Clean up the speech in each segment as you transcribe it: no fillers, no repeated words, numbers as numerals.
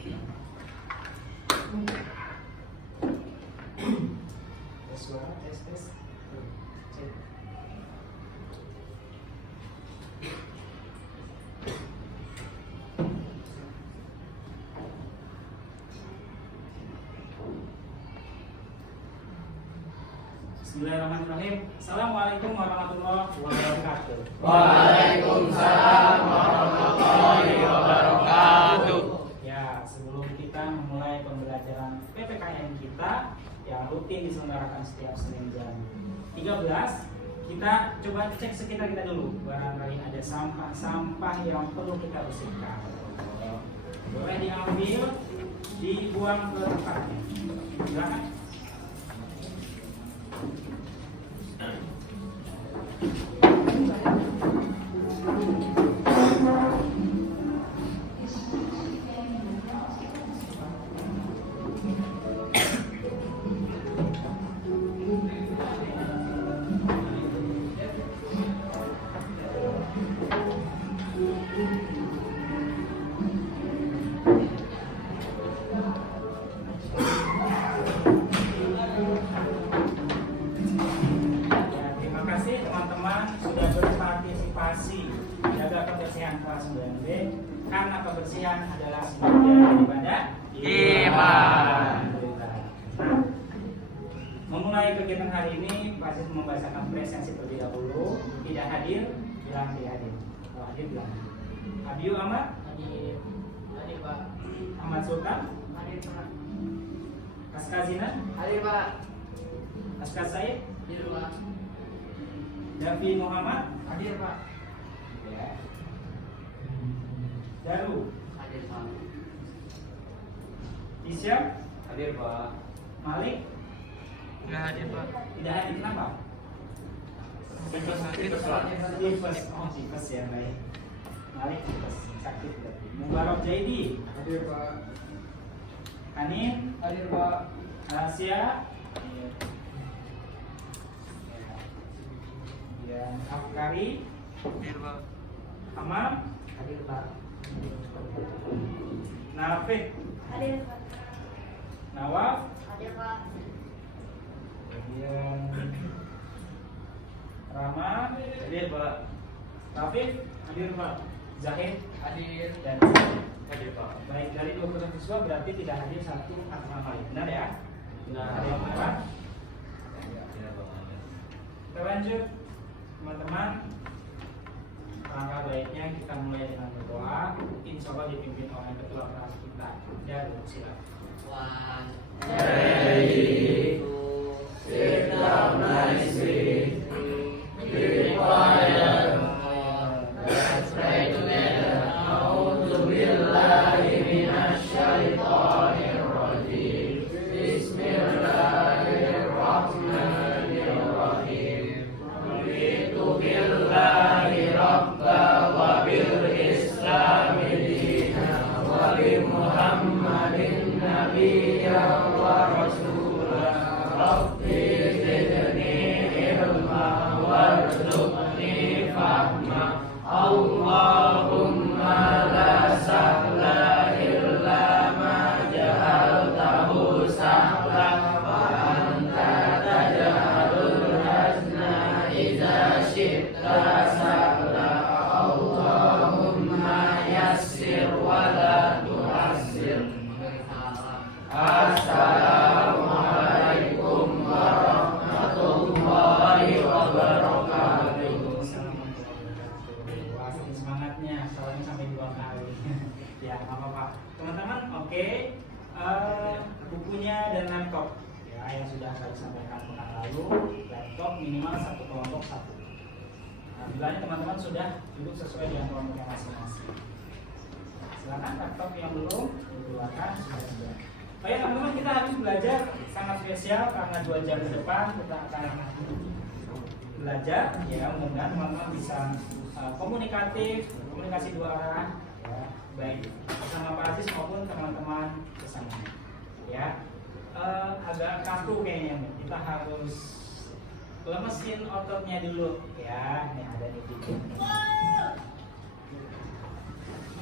Tes suara, tes. Cek. Bismillahirrahmanirrahim. Assalamualaikum warahmatullahi wabarakatuh. Waalaikumsalam warahmatullahi wabarakatuh. Ya, sebelum kita memulai pembelajaran PPKN kita yang rutin diselenggarakan setiap Senin jam 13, kita coba cek sekitar kita dulu. Barangkali ada sampah yang perlu kita bersihkan. Boleh diambil, dibuang ke tempatnya. Silakan. Jaga kebersihan kelas 9B karena kebersihan adalah sumber daripada iman. Nah, memulai kegiatan hari ini pasti membacakan presensi terlebih dahulu. Tidak hadir, bilang tidak hadir. Kalau hadir bilang. Abiu Ahmad? Hadir. Hadir Pak. Ahmad Sultan? Hadir Pak. Askazina? Hadir Pak. Askaz Said? Hadir Pak. Davi Muhammad? Hadir Pak. Ya. Daru? Hadir Pak. Isyam? Hadir Pak. Malik? Nggak hadir Pak. Tidak hadir, kenapa? Tifus. Oh, tifus ya, baik. Malik tifus, sakit berarti. Mubarak Jaidi? Hadir Pak. Anin? Hadir Pak. Asia? Ya. Afkari? Hadir Pak. Amam? Hadir Pak. Nafik? Hadir Pak. Nawaf? Hadir Pak. Kemudian Rama? Hadir Pak. Rafiq? Hadir Pak. Zahid? Hadir. Dan Hadir Pak. baik, dari 20 siswa berarti tidak hadir satu atau lain. Benar ya? Benar. Ada yang marah? Kita lanjut, teman-teman. Langkah baiknya kita mulai dengan berdoa. Insya Allah dipimpin oleh ketua kelas kita. Dan silakan. Assalamualaikum warahmatullahi wabarakatuh. Wah, saking semangatnya, soalnya sampai 2 kali. Ya, nggak apa-apa. Teman-teman, oke. Bukunya dan laptop ya yang sudah saya sampaikan pekan lalu. Laptop minimal satu kelompok satu. Nah, bilangnya teman-teman sudah duduk sesuai dengan kelompoknya masing-masing. Silakan laptop yang belum dikeluarkan sudah. Baik teman-teman, kita habis belajar sangat spesial karena 2 jam ke depan kita akan belajar ya, mudah-mudahan teman-teman bisa komunikasi 2 arah ya, baik bersama Pak Aziz maupun teman-teman bersama ya. Agak kaku kayaknya, kita harus lemesin ototnya dulu ya. Ini ada di video.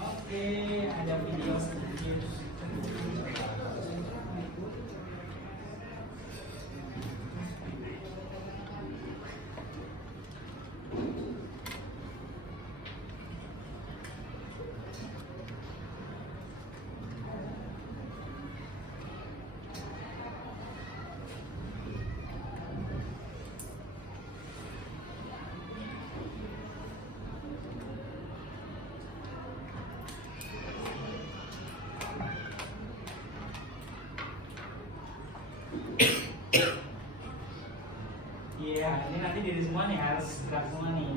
Oke, ada video sedikit. harus gerak semua nih.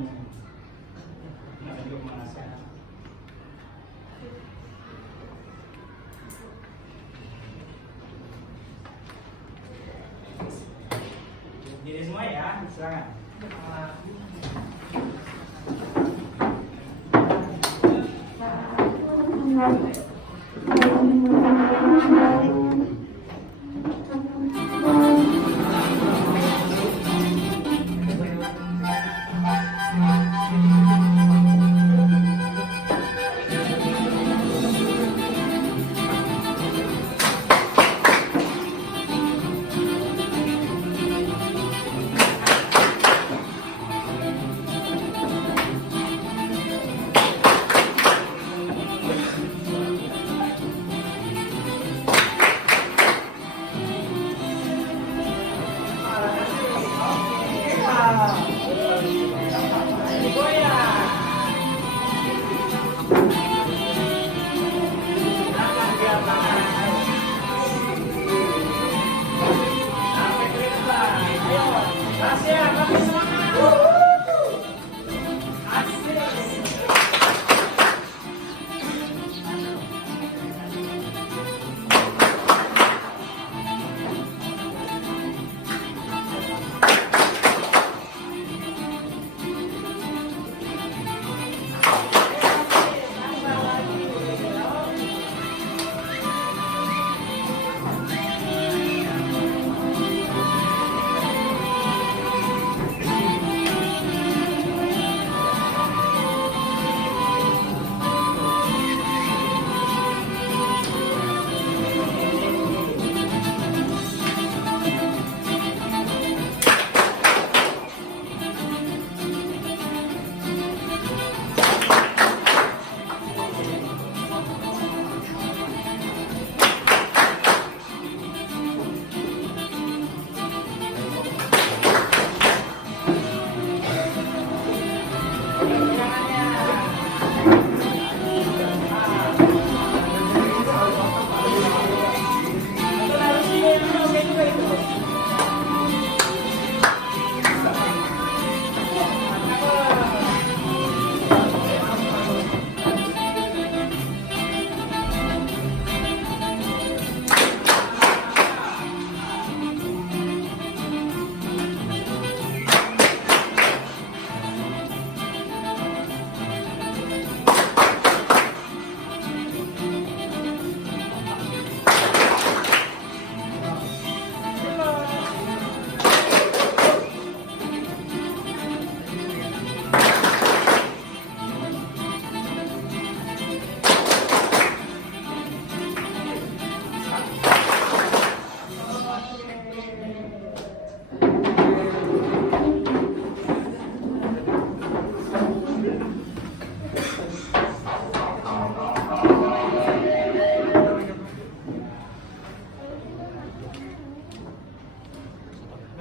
Nggak ada pemanasan. Jadi semua ya, silakan.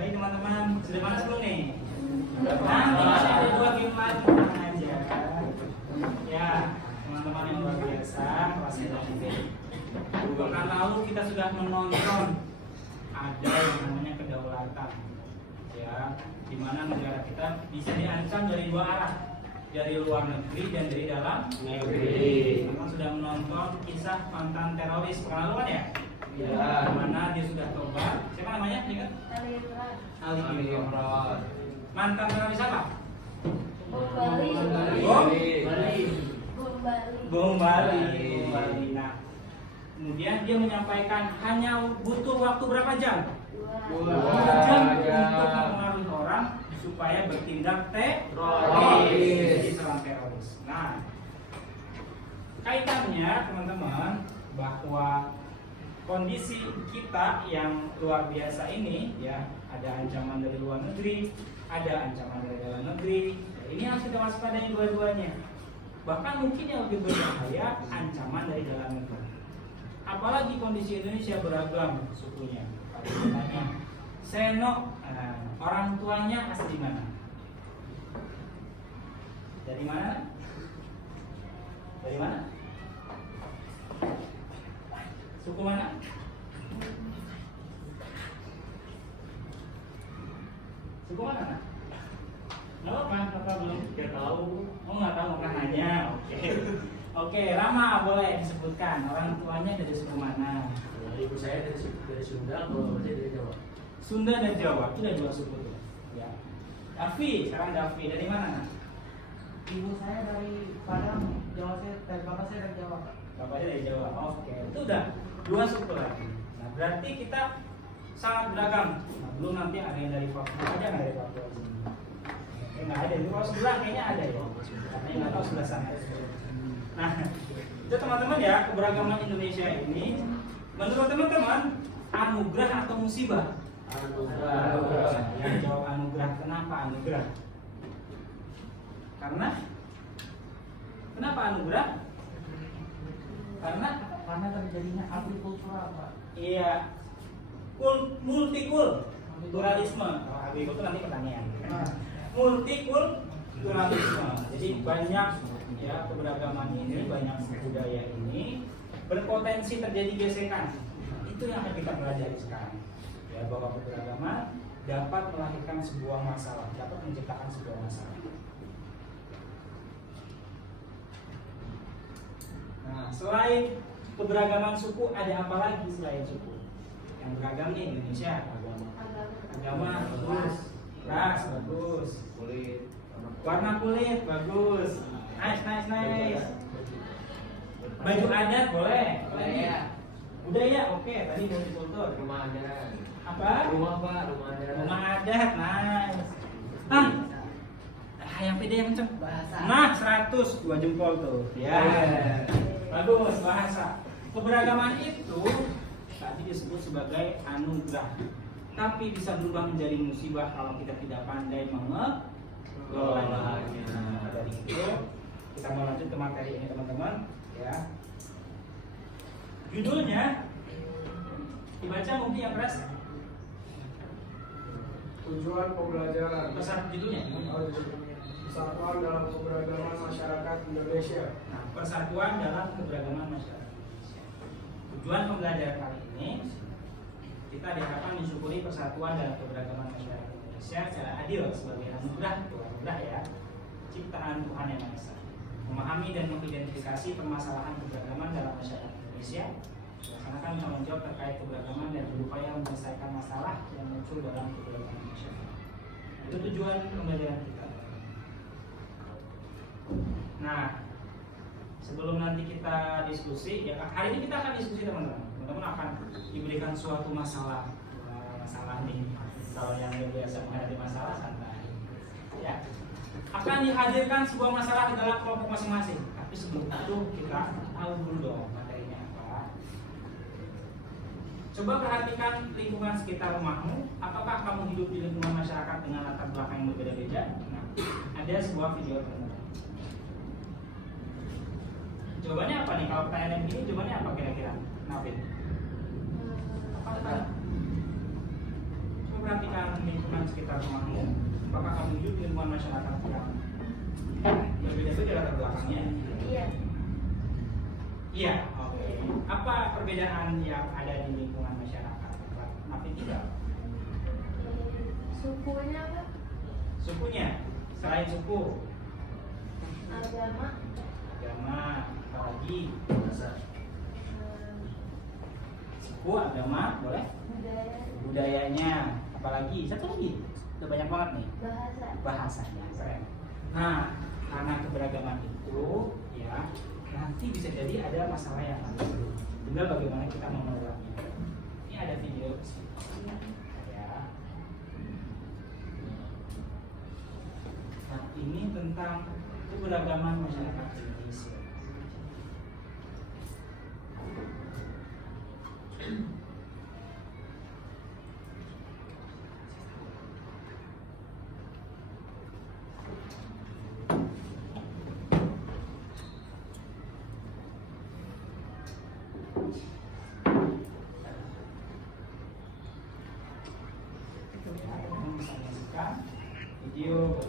Baik teman-teman, sudah panas belum nih? Nah, masih ada 2 game lagi, tenang aja. Ya, teman-teman yang luar biasa, kelasnya dari pekan lalu kita sudah menonton ada yang namanya kedaulatan, ya, di mana negara kita bisa diancam dari 2 arah, dari luar negeri dan dari dalam negeri. Teman sudah menonton kisah mantan teroris pekan lalu kan ya? Ya, mana dia sudah tobat. Siapa namanya? Ingat? Ali Imran. Mantan teroris apa? Bom Bali. Nah, kemudian dia menyampaikan hanya butuh waktu berapa jam? 2 jam untuk mempengaruhi orang supaya bertindak teroris, diserang teroris. Nah, kaitannya teman-teman bahwa kondisi kita yang luar biasa ini, ya, ada ancaman dari luar negeri, ada ancaman dari dalam negeri. Ini harus kita waspadai dua-duanya. Bahkan mungkin yang lebih berbahaya ancaman dari dalam negeri. Apalagi kondisi Indonesia beragam sukunya. Misalnya, Seno, orang tuanya asli mana? Dari mana? Dari mana? Suku mana? Suku mana? Halo? namanya. Oke, Rama boleh disebutkan orang tuanya dari suku mana? Ibu saya dari Sunda, kalau bapak saya dari Jawa. Sunda dan Jawa, itu ada 2 suku tuh. Ya. Davi, sekarang Davi dari mana? Ibu saya dari Padang, Jawa saya dari bapak saya dari Jawa. Bapaknya dari Jawa. Oke, itu udah 2 suku lagi. Nah, berarti kita sangat beragam. Nah, belum nanti ada yang dari Papua, ada nggak dari Papua di sini? Nggak ada. Itu kalau sebelah kayaknya ada ya. Karena yang nggak tahu sebelah sana. Nah, itu teman-teman ya, keberagaman Indonesia ini menurut teman-teman anugerah atau musibah? Anugerah. Yang jawab anugerah. Kenapa anugerah? Kenapa anugerah? Karena terjadinya agrikultural, Pak. Iya, multikulturalisme. Itu nanti pertanyaan. Multikulturalisme. Jadi banyak ya keberagaman ini, banyak budaya ini berpotensi terjadi gesekan. Itu yang akan kita pelajari sekarang. Ya, bahwa keberagaman dapat melahirkan sebuah masalah, dapat menciptakan sebuah masalah. Nah, selain keberagaman suku, ada apa lagi selain suku? Yang beragam nih Indonesia. Agama, bagus. Ras, bagus. Kulit. Warna kulit, bagus. Nice. Baju adat boleh. Budaya. Budaya, oke. Tadi multikultur. Rumah adat. Apa? Rumah Pak, rumah adat. Rumah adat, nice. Yang pede yang kenceng. Bahasa. Nah, 100, 2 jempol tuh. Ya. Bagus, bahasa. Keberagaman itu tadi disebut sebagai anugerah. Tapi bisa berubah menjadi musibah kalau kita tidak pandai mengelolanya. Nah, dari itu kita mau lanjut ke materi ini teman-teman. Ya. Judulnya dibaca mungkin yang keras. Tujuan pembelajaran Judulnya. Persatuan dalam keberagaman masyarakat Indonesia. Nah, persatuan dalam keberagaman masyarakat. Tujuan pembelajaran kali ini kita diharapkan mensyukuri persatuan dalam keberagaman masyarakat Indonesia secara adil sebagai anugerah ya, ciptaan Tuhan yang Maha Esa. Memahami dan mengidentifikasi permasalahan keberagaman dalam masyarakat Indonesia, melaksanakan tanggung jawab terkait keberagaman dan berupaya menyelesaikan masalah yang muncul dalam keberagaman masyarakat. Itu tujuan pembelajaran kita. Nah, sebelum nanti kita diskusi, ya hari ini kita akan diskusi teman-teman. Teman-teman akan diberikan suatu masalah nih. Kalau yang biasa menghadapi masalah santai, ya. Akan dihadirkan sebuah masalah di dalam kelompok masing-masing. Tapi sebelum itu kita tahu dulu dong materinya apa. Coba perhatikan lingkungan sekitar rumahmu. Apakah kamu hidup di lingkungan masyarakat dengan latar belakang yang berbeda-beda? Nah, ada sebuah video teman-teman. Jawabannya apa nih? Kalau pertanyaan yang begini, jawabannya apa kira-kira? Nafid? Apa? Coba perhatikan lingkungan sekitar rumahmu. Apakah kamu hidup di lingkungan masyarakat yang berbeda-beda latar belakangnya? Iya. Iya, oke. Apa perbedaan yang ada di lingkungan masyarakat? Nafid tidak? Sukunya apa? Sukunya? Selain suku? Agama. Apalagi? Bahasa. Suku, agama, boleh? Budaya. Budayanya, apalagi? Satu lagi? Udah banyak banget nih. Bahasa. Bahasanya, keren. Nah, karena keberagaman itu, ya, nanti bisa jadi ada masalah yang lain. Tinggal bagaimana kita mengelolanya. Ini ada video ya. Nah, ini tentang keberagaman masyarakat Indonesia. Bisa menyaksikan video.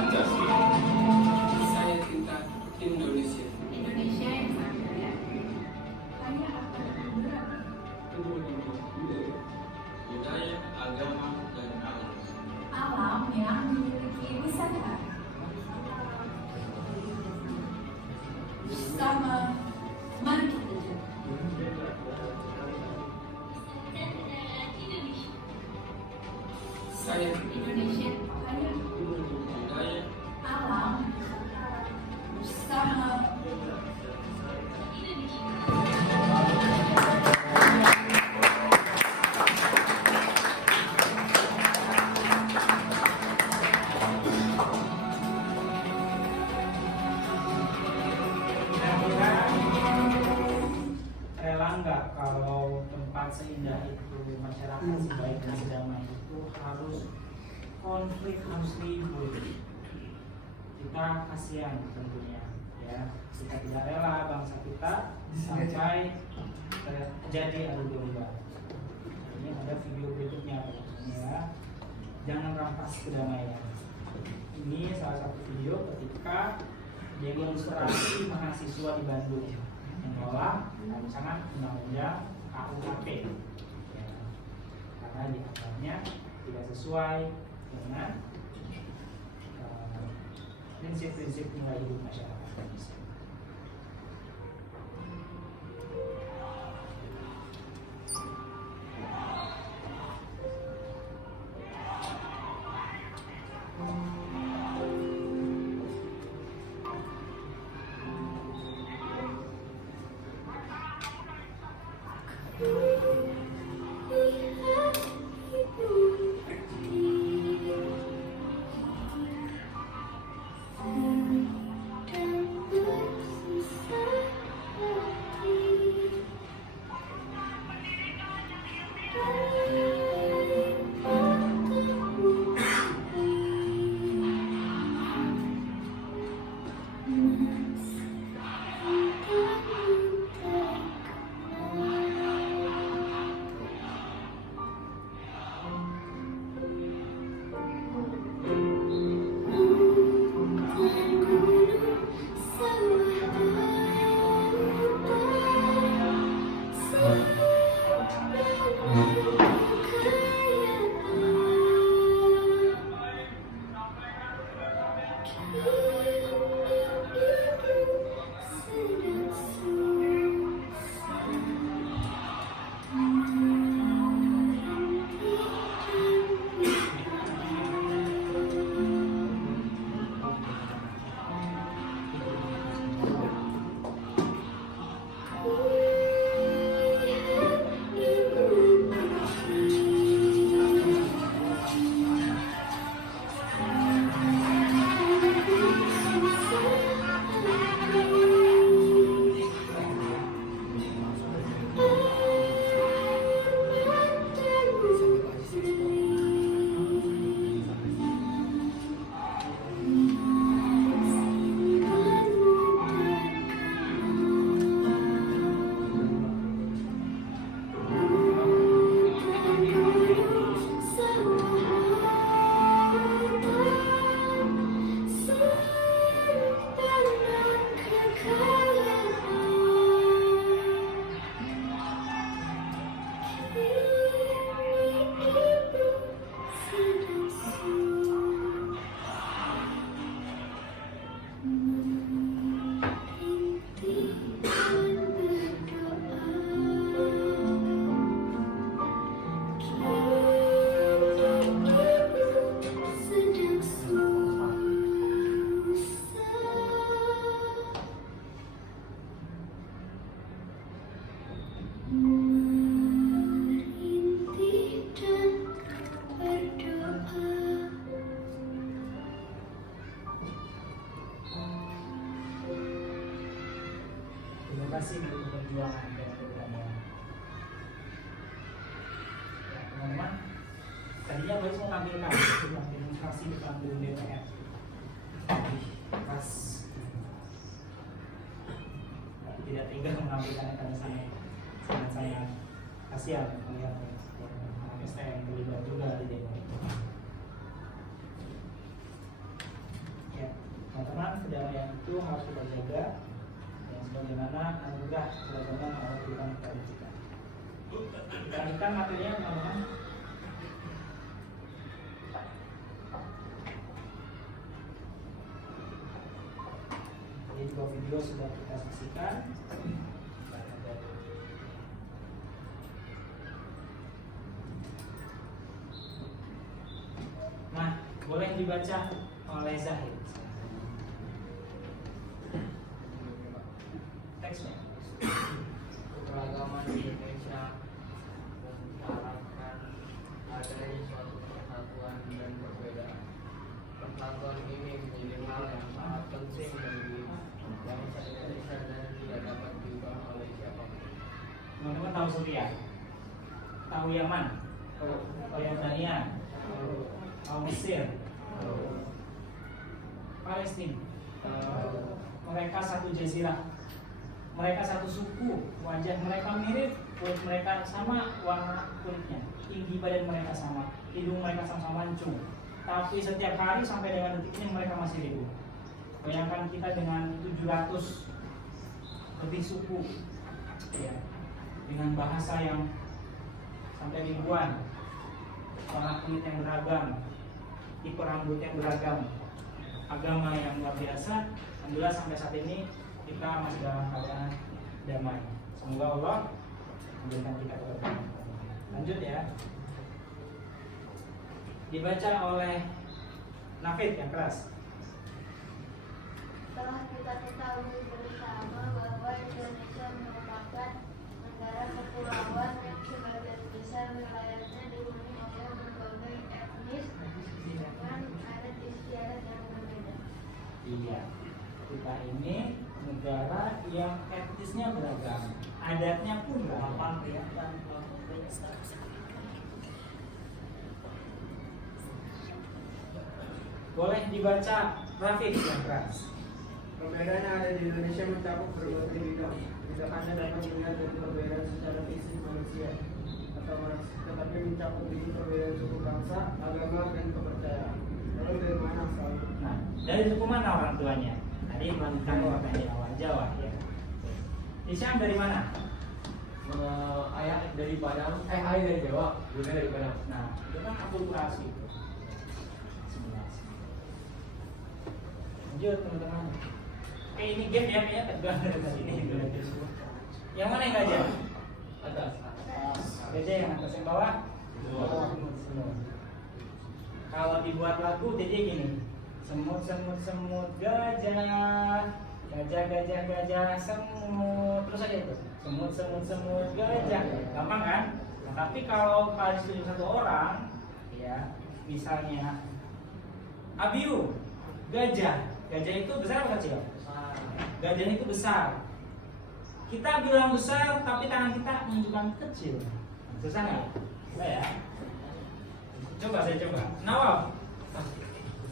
Pancasila. Saya cinta Indonesia. Indonesia yang sangat kaya. Kaya akan budaya, Budaya, agama, dan alam. alam yang memiliki wisata. Bersama, mari kita jaga. Saya Indonesia kaya, Budaya, alam, bersama. Rela nggak kalau tempat seindah itu, masyarakat sebaik dan sedamai itu harus konflik, harus ribut? Kita kasihan tentunya, ya. Kita tidak rela bangsa kita sampai terjadi adu domba. Ini ada video berikutnya, ya. Jangan rampas kedamaian. Ini salah satu video ketika demonstrasi mahasiswa di Bandung menolak rancangan undang-undang KUHP, ya, karena dianggapnya tidak sesuai dengan prinsip-prinsip nilai hidup masyarakat Indonesia. kasih untuk perjuangan dan perdamaian. Ya, teman-teman, tadinya baru mau tampilkan demonstrasi depan gedung DPR. Pas tidak tega menampilkannya karena sangat kasihan melihat STM terlibat juga di demo itu. kedamaian itu harus kita jaga, yang sebagaimana anugerah keragaman Allah berikan kepada kita. Kita lanjutkan materinya, teman-teman. Jadi dua video sudah kita saksikan. Nah, boleh dibaca oleh Zahid. Teksnya. Keberagaman di Indonesia mengharapkan adanya suatu persatuan dan perbedaan. Persatuan ini menjadi hal yang sangat penting bagi bangsa Indonesia dan tidak dapat diubah oleh siapapun. Teman-teman tahu Suriah? Tahu Yaman? Tahu Yordania? Tahu Mesir? Palestina? Mereka satu jazirah. Mereka satu suku, wajah mereka mirip, kulit mereka sama, warna kulitnya, tinggi badan mereka sama, hidung mereka sama-sama mancung. Tapi setiap hari sampai dengan detik ini mereka masih ribut. Bayangkan kita dengan 700 lebih suku, ya, dengan bahasa yang sampai ribuan, warna kulit yang beragam, tipe rambut yang beragam, agama yang luar biasa. Alhamdulillah sampai saat ini kita masih dalam keadaan damai. Semoga Allah memberikan kita keberkahan. Lanjut ya. Dibaca oleh Nafid yang keras. Telah kita ketahui bersama bahwa Indonesia merupakan negara kepulauan yang sebagian besar wilayahnya dihuni oleh berbagai etnis dengan adat istiadat yang berbeda. Iya, kita ini negara yang etnisnya beragam, adatnya pun beragam. Boleh dibaca Rafiq yang keras. Perbedaan yang ada di Indonesia mencakup berbagai bidang. Tidak hanya dapat dilihat dari perbedaan secara fisik manusia atau ras, tetapi mencakup juga perbedaan suku bangsa, agama, dan kepercayaan. Lalu dari mana asalnya? Nah, dari suku mana orang tuanya? Tadi melanjutkan orang di awal Jawa ya. Isyam dari mana? Ayah dari Padang, ayah dari Jawa, bunda dari Padang. Nah, itu kan akulturasi. Lanjut teman-teman. Oke, ini game ya, kayaknya tegang dari tadi ini. Yang mana yang gajah? Atas. Gajah yang atas, yang bawah? Kalau dibuat lagu jadi gini. Semut semut semut gajah, gajah gajah gajah semut, terus aja itu. Semut semut semut gajah, gampang kan? Nah, tapi kalau kalian setuju satu orang, ya, misalnya Abiu, gajah, gajah itu besar apa kecil? Gajah itu besar. Kita bilang besar, tapi tangan kita menunjukkan kecil. Susah nggak? Susah ya. Coba saya coba. Nawab,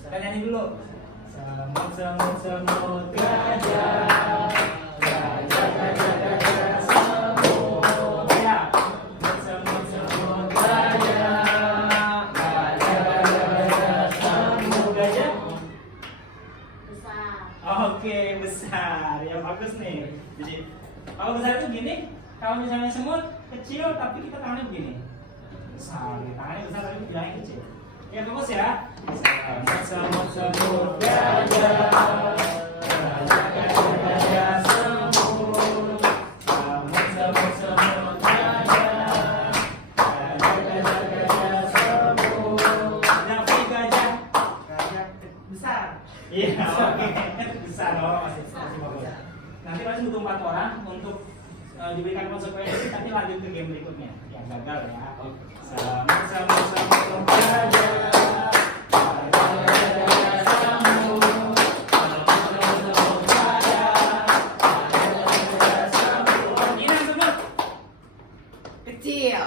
kita nyanyi dulu. Semut semut semut gajah, gajah gajah gajah semut. Ya. Semut semut gajah, gajah gajah gajah semut. Gajah Besar. oke, besar. Ya bagus nih. Jadi kalau besar itu gini, kalau misalnya semut kecil tapi kita tangannya begini. Besar, tangannya besar tapi bilangnya kecil. Ya bagus ya. Semut semut gajah, gajah gajah gajah semut. Semut semut gajah, gajah gajah gajah semut. Nafi gajah, Gajah besar. iya oke, besar loh, masih bagus. Nanti masih butuh 4 orang untuk diberikan konsekuensi, nanti lanjut ke game berikutnya yang gagal ya. Semut semut semut semut gajah, Kecil.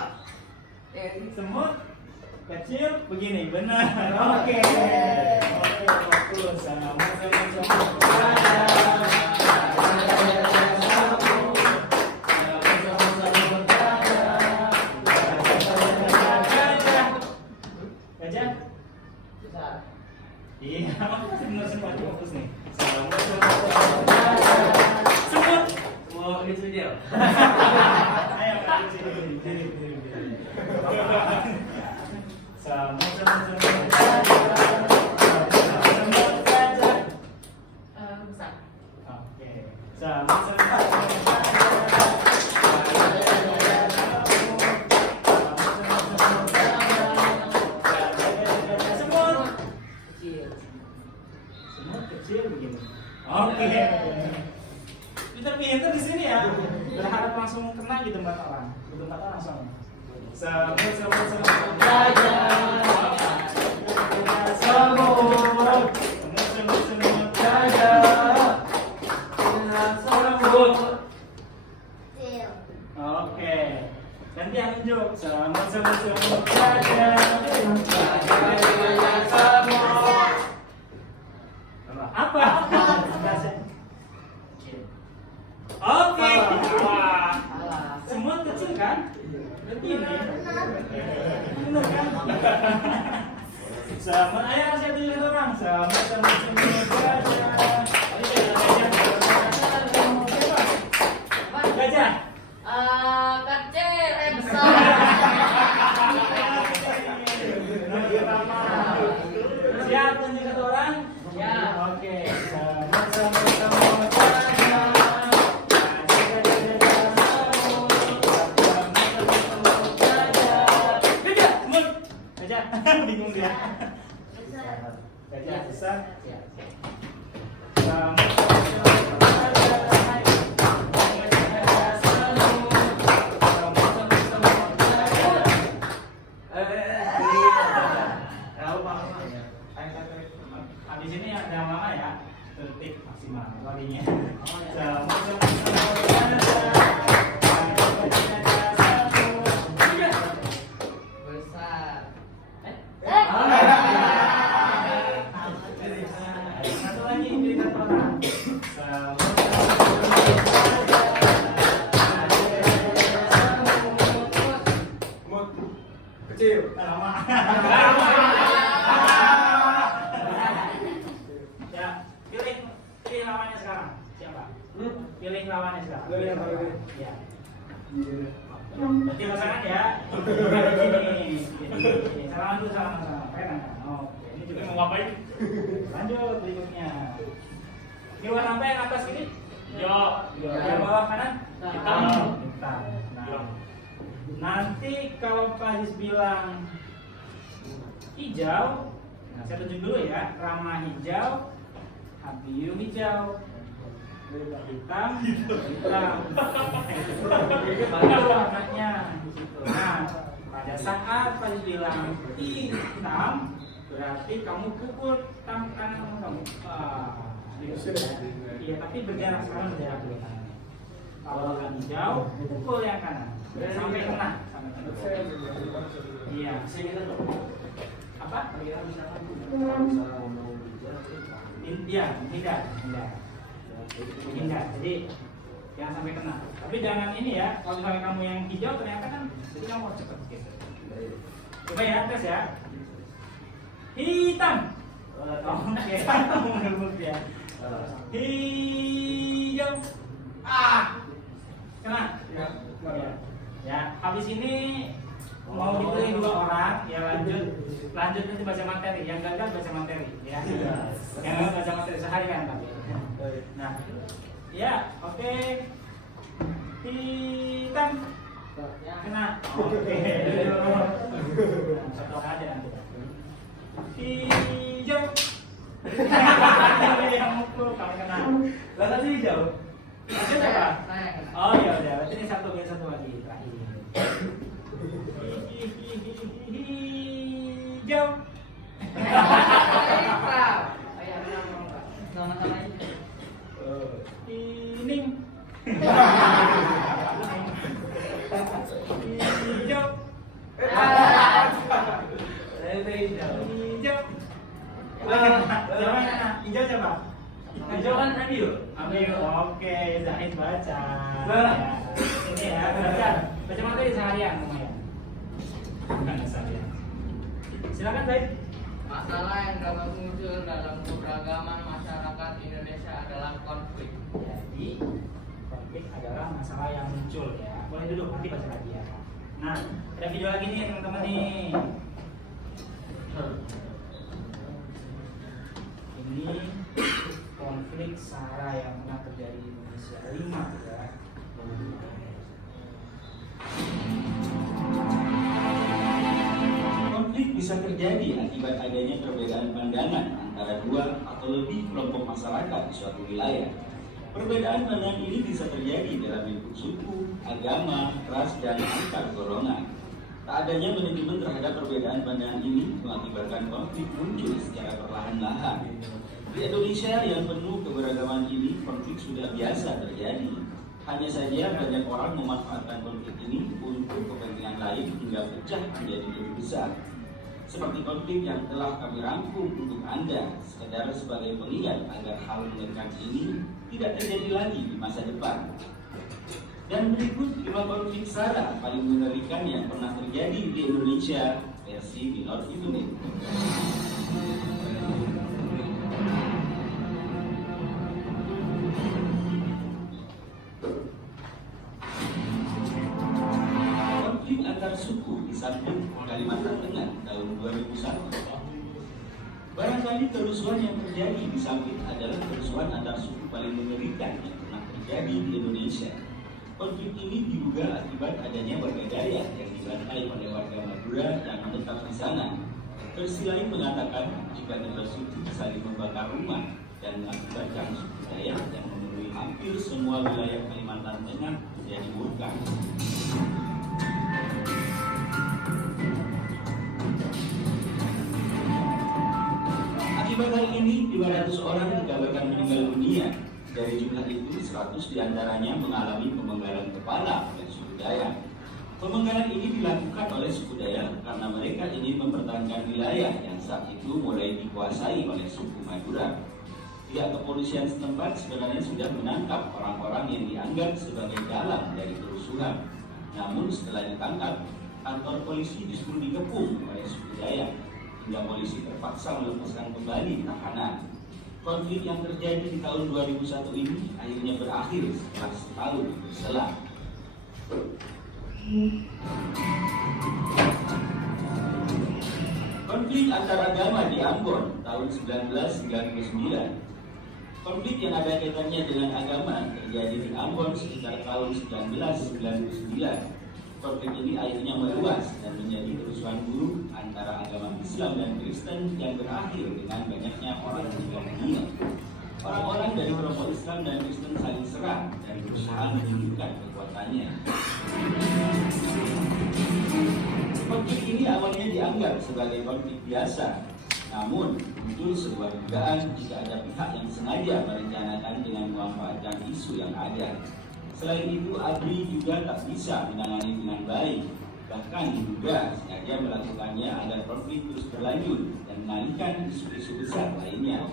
semut kecil begini, benar. Oke. Oke, bagus. Semut semut semut gajah. Gajah benar semua fokus nih. Semut. Mau ini video. Ayo Kak, sini. Semut gajah. Rusak. Oke. Semut gajah. Semut kecil begini. Oke. Pinter-pinter di sini ya. Berharap langsung kena di tempat orang. Di tempat orang langsung. Semut gajah. Semut gajah. Kecil. Oke. Ganti yang unjuk. Semut gajah. Apa? Oke. Wah. Semut kecil kan? Berarti ini. Benar kan? Semut, ayo saya dulu orang. Semut gajah. Gajah. Kecil, besar. Siap tunjuk satu orang? Ya. Oke. Gajah. Bingung dia. Besar. Gajah besar. Habis ini ada yang lama ya, detik maksimal larinya. Besar. Satu lagi pilih satu orang. Kecil. Lama. Ya, pilih lawannya sekarang. Siapa? Pilih lawannya sekarang. Pilih yang paling ini. Ya. Berarti pasangan ya. Ini. Salaman dulu, salaman. Keren kan? Oke, ini juga mau ngapain? Lanjut berikutnya. Ini warna apa yang atas ini? Hijau. Yang bawah kanan? Hitam. Hitam. Nah, nanti kalau Pak Haji bilang hijau, nah saya tunjuk dulu ya. Rama hijau, Habiu hijau, hitam, hitam. Itu warnanya di situ. Nah, pada saat Pak Haji bilang hitam, berarti kamu pukul tangan kanan kamu. Iya, tapi berjarak sekarang berjarak dulu tangannya. Kalau yang hijau, pukul yang kanan sampai kena. Iya, apa? Iya, hindar. Jadi jangan sampai kena. Tapi jangan ini ya. Kalau misalnya kamu yang hijau ternyata kan, jadi kamu harus cepat geser. Coba ya, tes ya. Hitam. Oke, kamu menurut ya. Hijau. Kena. Ya, habis ini mau dipilih 2 orang, ya lanjut nanti baca materi, yang gagal baca materi, ya. Yang gagal baca materi seharian tapi. Nah, ya, oke. Hitam. Kena. Oke. Satu aja nanti. Hijau. Yang mukul kalau kena. Lalu sih hijau. Hijau apa? Oh ya udah, berarti ini satu lagi terakhir. Hijau. Kuning. Hijau. Hijau. Hijau coba. Hijau kan ambil. Oke, Zahid baca. Ini ya, baca materi seharian lumayan. Bukan seharian. Silakan Zahid. Masalah yang dapat muncul dalam keberagaman masyarakat Indonesia adalah konflik. Jadi konflik adalah masalah yang muncul ya. Boleh duduk, nanti baca lagi ya. Nah, ada video lagi nih teman-teman nih. Ini konflik SARA yang pernah terjadi di Indonesia 5 ya. Konflik bisa terjadi akibat adanya perbedaan pandangan antara dua atau lebih kelompok masyarakat di suatu wilayah. Perbedaan pandangan ini bisa terjadi dalam lingkup suku, agama, ras, dan antar golongan. Tak adanya manajemen terhadap perbedaan pandangan ini mengakibatkan konflik muncul secara perlahan-lahan. Di Indonesia yang penuh keberagaman ini, konflik sudah biasa terjadi. Hanya saja banyak orang memanfaatkan konflik ini untuk kepentingan lain hingga pecah menjadi lebih besar. Seperti konflik yang telah kami rangkum untuk Anda, sekedar sebagai pengingat agar hal mengerikan ini tidak terjadi lagi di masa depan. Dan berikut 5 konflik SARA paling mengerikan yang pernah terjadi di Indonesia versi Minor Unit. Konflik antar suku di Samping, Kalimantan Tengah tahun 2001. Barangkali kerusuhan yang terjadi di Samping adalah kerusuhan antar suku paling mengerikan yang pernah terjadi di Indonesia. Konflik ini diduga akibat adanya warga Dayak yang dibantai oleh warga Madura yang menetap di sana. Versi lain mengatakan jika kedua suku saling membakar rumah dan mengakibatkan suku Dayak yang memenuhi hampir semua wilayah Kalimantan Tengah menjadi murka. Akibat hal ini, 200 orang dikabarkan meninggal dunia. Dari jumlah itu, 100 diantaranya mengalami pemenggalan kepala oleh suku Dayak. Pemenggalan ini dilakukan oleh suku Dayak karena mereka ingin mempertahankan wilayah yang saat itu mulai dikuasai oleh suku Madura. Pihak kepolisian setempat sebenarnya sudah menangkap orang-orang yang dianggap sebagai dalang dari kerusuhan. Namun setelah ditangkap, kantor polisi justru dikepung oleh suku Dayak hingga polisi terpaksa melepaskan kembali tahanan. Konflik yang terjadi di tahun 2001 ini akhirnya berakhir setelah setahun berselang. Konflik antar agama di Ambon tahun 1999. Konflik yang ada kaitannya dengan agama terjadi di Ambon sekitar tahun 1999. Konflik ini akhirnya meluas dan menjadi kerusuhan buruk antara agama Islam dan Kristen yang berakhir dengan banyaknya orang meninggal dunia. Orang-orang dari kelompok Islam dan Kristen saling serang dan berusaha menunjukkan kekuatannya. Konflik ini awalnya dianggap sebagai konflik biasa, namun muncul sebuah dugaan jika ada pihak yang sengaja merencanakan dengan memanfaatkan isu yang ada. Selain itu, ABRI juga tak bisa menangani dengan baik. Bahkan diduga sengaja melakukannya agar konflik terus berlanjut dan mengalihkan isu-isu besar lainnya.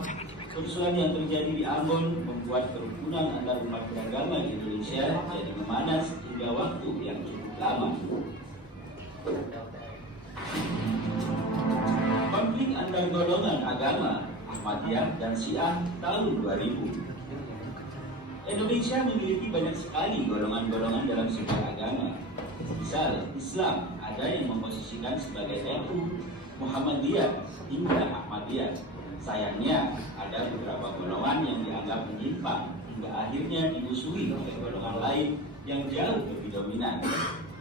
Kerusuhan yang terjadi di Ambon membuat kerukunan antar umat beragama di Indonesia jadi memanas hingga waktu yang cukup lama. Konflik antar golongan agama Ahmadiyah dan Syiah tahun 2000. Indonesia memiliki banyak sekali golongan-golongan dalam sebuah agama. Misal, Islam ada yang memposisikan sebagai NU, Muhammadiyah hingga Ahmadiyah. Sayangnya, ada beberapa golongan yang dianggap menyimpang hingga akhirnya dimusuhi oleh golongan lain yang jauh lebih dominan.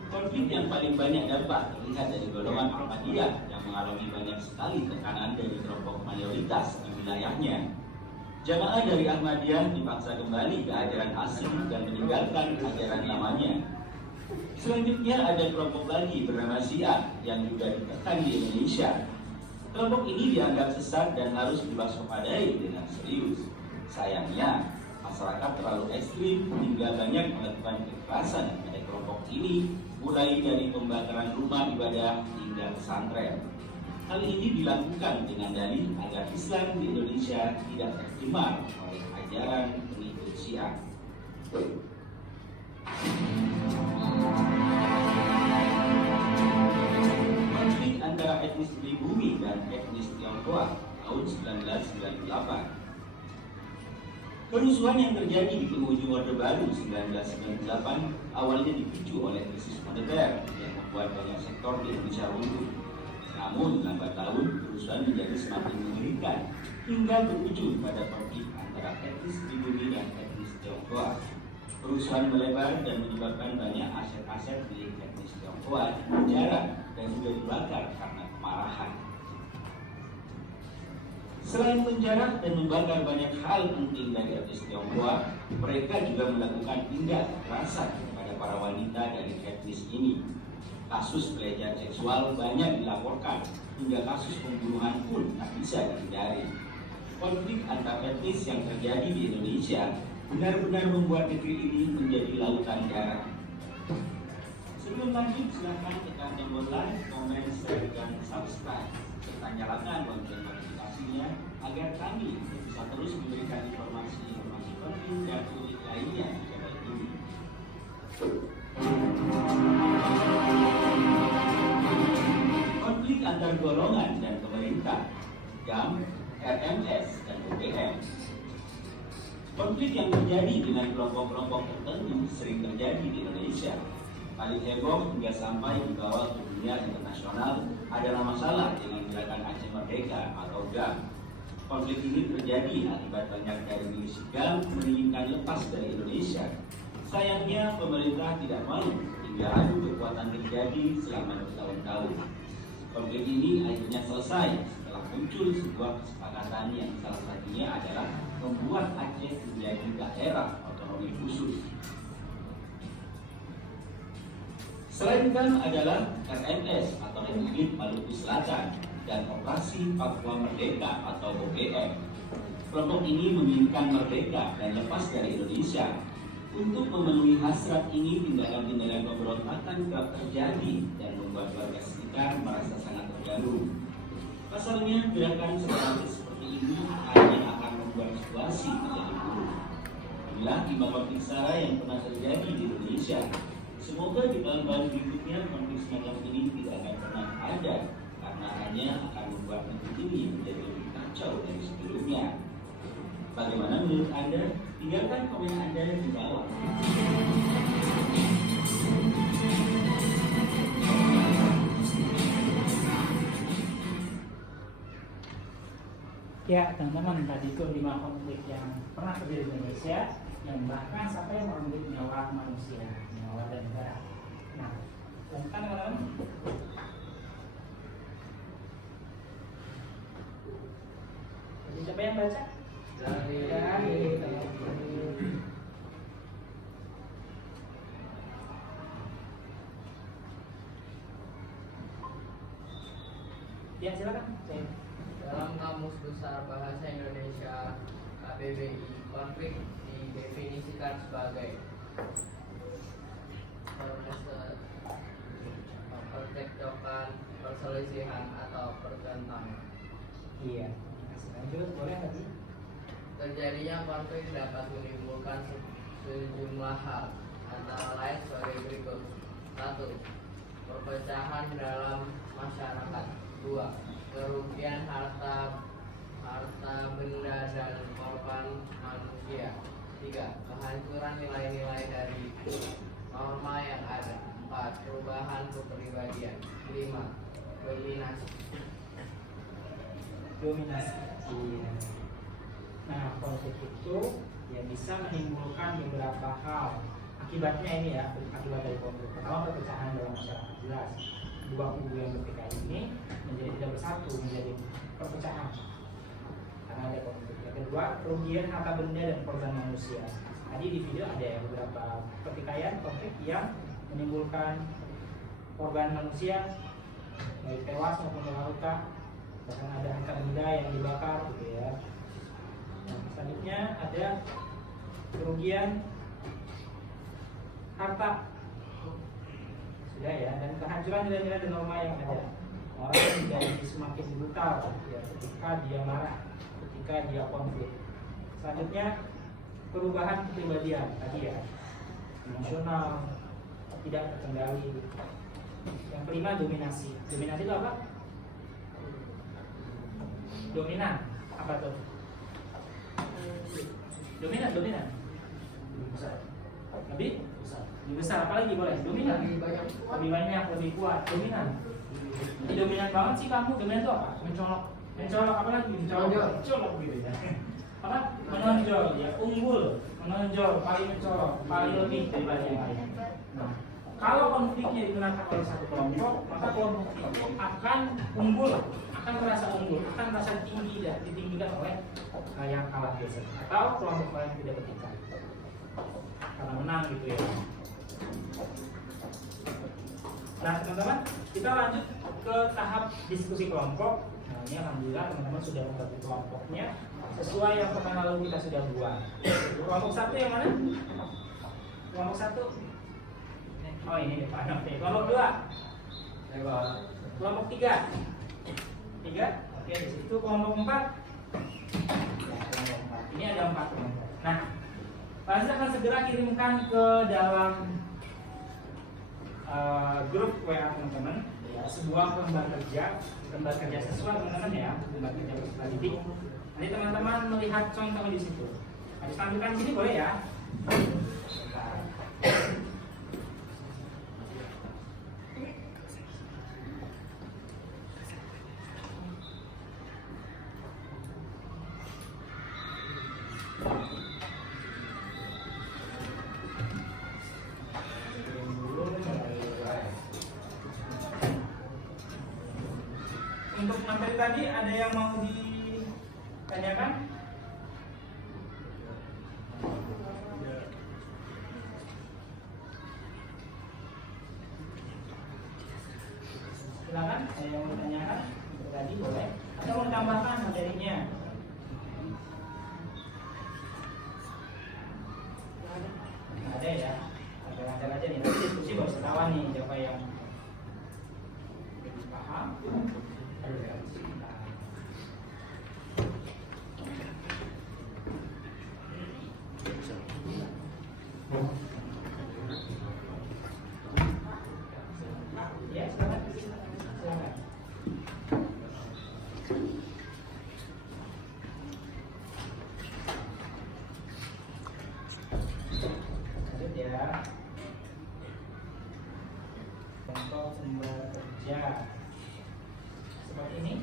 Konflik yang paling banyak dapat terlihat dari golongan Ahmadiyah yang mengalami banyak sekali tekanan dari kelompok mayoritas di wilayahnya. Jamaah dari Ahmadiyah dipaksa kembali ke ajaran asli dan meninggalkan ajaran lamanya. Selanjutnya ada kelompok lagi bernama Syiah yang juga ditekan di Indonesia. Kelompok ini dianggap sesat dan harus diwaspadai dengan serius. Sayangnya, masyarakat terlalu ekstrim hingga banyak melakukan kekerasan pada kelompok ini, mulai dari pembakaran rumah ibadah hingga pesantren. Hal ini dilakukan dengan dalih agar Islam di Indonesia tidak tercemar oleh ajaran pengikut Syiah. Konflik antara etnis pribumi dan etnis Tionghoa tahun 1998. Kerusuhan yang terjadi di penghujung Orde Baru 1998 awalnya dipicu oleh krisis moneter yang membuat banyak sektor di Indonesia runtuh. Namun, lambat laun kerusuhan menjadi semakin mengerikan hingga berujung pada konflik antara etnis pribumi dan etnis Tionghoa. Kerusuhan melebar dan menyebabkan banyak aset-aset milik etnis Tionghoa dijarah dan juga dibakar karena kemarahan. Selain menjarah dan membakar banyak hal penting dari etnis Tionghoa, mereka juga melakukan tindak kekerasan kepada para wanita dari etnis ini. Kasus pelecehan seksual banyak dilaporkan, hingga kasus pembunuhan pun tak bisa dihindari. Konflik antar etnis yang terjadi di Indonesia benar-benar membuat negeri ini menjadi lautan darah. Sebelum lanjut, silahkan tekan tombol like, komen, share, dan subscribe, serta nyalakan lonceng notifikasinya agar kami bisa terus memberikan informasi-informasi penting dan unik lainnya di channel ini. Konflik antar golongan dan pemerintah, GAM, RMS, dan UGM. Konflik yang terjadi dengan kelompok-kelompok tertentu sering terjadi di Indonesia. Paling heboh hingga sampai dibawa ke dunia internasional adalah masalah dengan gerakan Aceh Merdeka atau GAM. Konflik ini terjadi akibat banyak dari milisi GAM menginginkan lepas dari Indonesia. Sayangnya pemerintah tidak mau hingga adu kekuatan terjadi selama bertahun-tahun. Konflik ini akhirnya selesai setelah muncul sebuah kesepakatan yang salah satunya adalah membuat Aceh menjadi daerah otonomi khusus. Selain GAM adalah RMS atau Republik Maluku Selatan dan Operasi Papua Merdeka atau OPM. Kelompok ini menginginkan merdeka dan lepas dari Indonesia. Untuk memenuhi hasrat ini, tindakan-tindakan pemberontakan kerap terjadi dan membuat warga sekitar merasa sangat terganggu. Pasalnya, gerakan seperti ini hanya akan membuat situasi menjadi buruk. Inilah 5 konflik SARA yang pernah terjadi di Indonesia. Semoga di tahun-tahun berikutnya konflik semacam ini tidak akan pernah ada, karena hanya akan membuat negeri ini menjadi lebih kacau dari sebelumnya. Bagaimana menurut Anda? Tinggalkan komen Anda di bawah. Ya teman-teman, tadi itu 5 konflik yang pernah terjadi di Indonesia yang bahkan sampai merenggut nyawa manusia, nyawa dan negara. Nah, lanjutkan teman-teman. Jadi siapa yang baca? Dari Ya silakan. dalam Kamus Besar Bahasa Indonesia KBBI, konflik didefinisikan sebagai percekcokan, perselisihan atau pertentangan. Iya. Lanjut, boleh tadi? Terjadinya konflik dapat menimbulkan sejumlah hal, antara lain sebagai berikut. 1. Perpecahan dalam masyarakat. 2. Kerugian harta benda dan korban manusia. 3. Kehancuran nilai-nilai dari norma yang ada. 4. Perubahan kepribadian. 5. Dominasi. Iya. Nah, konflik itu ya bisa menimbulkan beberapa hal. Akibatnya ini ya, akibat dari konflik. Pertama, perpecahan dalam masyarakat, jelas. Dua kubu yang berbeda ini menjadi tidak bersatu, menjadi perpecahan karena ada konflik. Yang kedua, kerugian harta benda dan korban manusia. Tadi di video ada ya beberapa pertikaian konflik yang menimbulkan korban manusia baik tewas maupun luka, bahkan ada harta benda yang dibakar gitu ya. Nah, selanjutnya ada kerugian harta, sudah ya, dan kehancuran nilai-nilai dan norma yang ada. Orang menjadi semakin brutal ya, ketika dia marah, ketika dia konflik. Selanjutnya perubahan kepribadian tadi ya, emosional, tidak terkendali. Yang kelima, dominasi. Dominasi itu apa? Dominan. Apa tuh? Dominan. Lebih besar. Lebih besar. Apa lagi boleh? Dominan. Lebih banyak, lebih kuat. Dominan. Ini dominan banget sih kamu. Dominan itu apa? Mencolok apa lagi? Mencolok gitu ya. Apa? Menonjol ya. Unggul, menonjol, paling mencolok, paling lebih daripada yang lain. Nah, kalau konfliknya digunakan oleh satu kelompok, maka kelompok itu akan unggul, akan merasa unggul, akan merasa tinggi dan ditinggikan oleh yang kalah biasanya, atau kelompok lain tidak bertingkah karena menang gitu ya. Nah teman-teman, kita lanjut ke tahap diskusi kelompok. Nah ini alhamdulillah teman-teman sudah membagi kelompoknya sesuai yang pekan lalu kita sudah buat. Kelompok satu yang mana? Kelompok satu. Oh ini Pak Anok nih. Kelompok dua. Kelompok tiga. Oke di situ kelompok empat. Ya, kelompok empat. Ini ada 4 kelompok. Nah, Pak Azza akan segera kirimkan ke dalam grup WA teman-teman ya, sebuah lembar kerja siswa teman-teman ya, lembar kerja peserta didik. Nanti teman-teman melihat contohnya di situ. Habis tampilkan di sini boleh ya. Untuk materi tadi ada yang mau ditanyakan? Silakan, ada yang mau ditanyakan? Tadi boleh. Atau mau tambahkan materinya? Ada ya? Ada aja nih. Nanti diskusi baru ketahuan nih siapa yang lebih paham. Ya, silakan. Lanjut ya. Contoh lembar kerja seperti ini.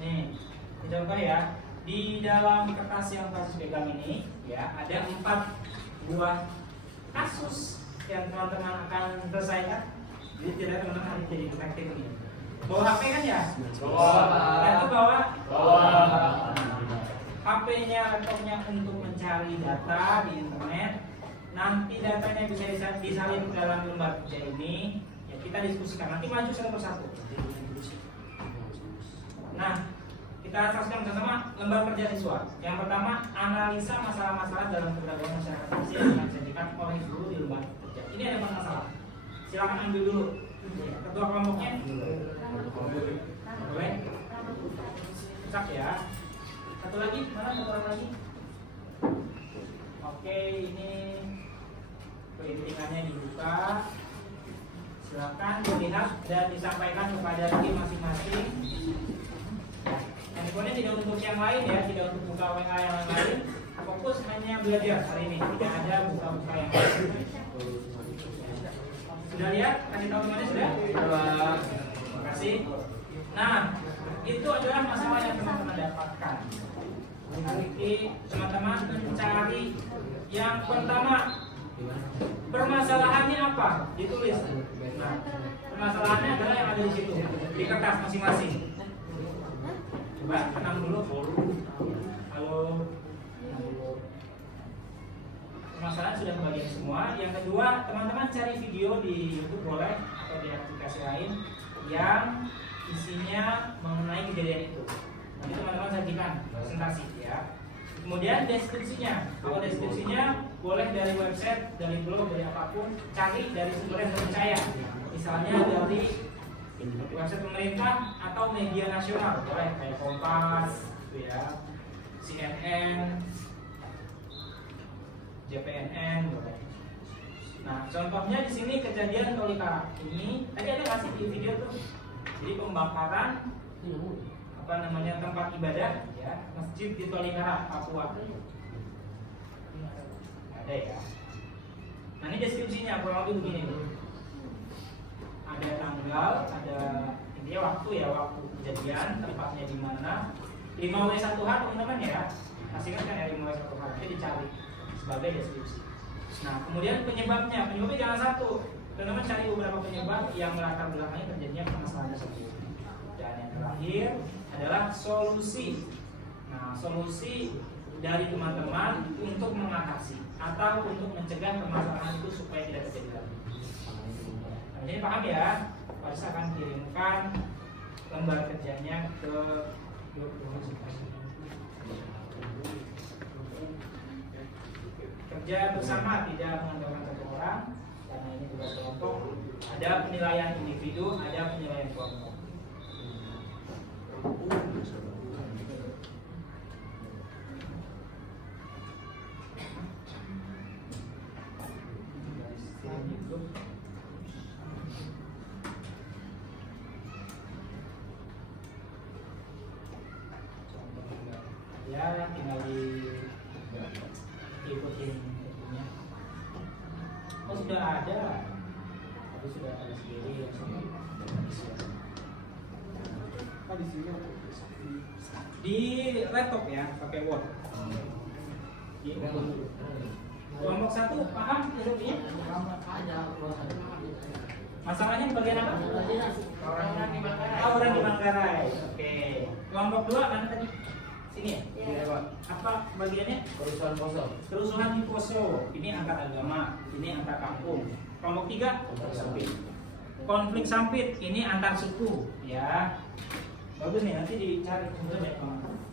Nih, contoh ya. Di dalam kertas yang kasus pegang ini ya ada 4 buah kasus yang teman-teman akan selesaikan. Jadi tidak teman-teman harus jadi detektif ini. Bawa HP kan ya? Bawa. HP-nya, laptopnya untuk mencari data di internet. Nanti datanya bisa disalin ke dalam lembar kerja ini. Ya kita diskusikan. Nanti maju satu persatu. Nah, kita saksikan bersama lembar kerja siswa. Yang pertama, analisa masalah-masalah dalam keberagaman masyarakat Indonesia yang disajikan oleh guru di lembar kerja. Ini ada 4 masalah. Silakan ambil dulu. Ketua kelompoknya. Boleh? Cak ya. Satu lagi, mana satu orang lagi? Oke, ini perintilannya dibuka. Silakan dilihat dan disampaikan kepada tim masing-masing. Handphonenya tidak untuk yang lain ya, tidak untuk buka WA yang lain. Fokus hanya belajar hari ini, tidak ada buka-buka yang lain. Sudah lihat? Kasih tahu temannya sudah? Terima kasih. Nah, itu adalah masalah yang teman-teman dapatkan. Nanti teman-teman mencari yang pertama, permasalahannya apa? Ditulis. Nah, permasalahannya adalah yang ada di situ, di kertas masing-masing. Coba tenang dulu. Halo. Permasalahan sudah kebagian semua. Yang kedua, teman-teman cari video di YouTube boleh atau di aplikasi lain yang isinya mengenai kejadian itu. Nanti teman-teman sajikan presentasi ya. Kemudian deskripsinya. Kalau deskripsinya boleh dari website, dari blog, dari apapun. Cari dari sumber yang terpercaya. Misalnya dari website pemerintah atau media nasional, boleh kayak Kompas, gitu ya, CNN, JPNN boleh. Nah, contohnya di sini kejadian Tolikara ini tadi ada kasih di video tuh. Jadi pembakaran tempat ibadah ya, masjid di Tolikara, Papua. Ada ya. Nah, ini deskripsinya kurang lebih begini nih. Ada tanggal, ada intinya waktu ya, waktu kejadian, tempatnya di mana. 5W1H teman-teman ya. Masih kan ya 5W1H, itu dicari sebagai deskripsi. Nah, kemudian penyebabnya jangan satu. Teman-teman cari beberapa penyebab yang melatar belakangi terjadinya permasalahan tersebut. Dan yang terakhir adalah solusi. Nah, solusi dari teman-teman untuk mengatasi atau untuk mencegah permasalahan itu supaya tidak terjadi lagi. Nah, ini paham ya? Pak akan kirimkan lembar kerjanya ke kerja bersama, tidak mengandalkan satu orang karena ini tugas kelompok. Ada penilaian individu, ada penilaian kelompok. Ya, tinggal diikutin itunya. Oh, sudah ada. Tapi sudah ada sendiri yang di sini di laptop ya, pakai Word. Di kelompok 1 paham filosofinya? Masalahnya di bagian apa? Orang di Manggarai. Oke. Kelompok 2 mana tadi? Sini ya? Apa bagiannya? Kerusuhan di Poso. Ini antar agama, ini antar kampung. Kelompok 3 konflik sampit, ini antar suku ya. Bagus nih, nanti dicari sebenarnya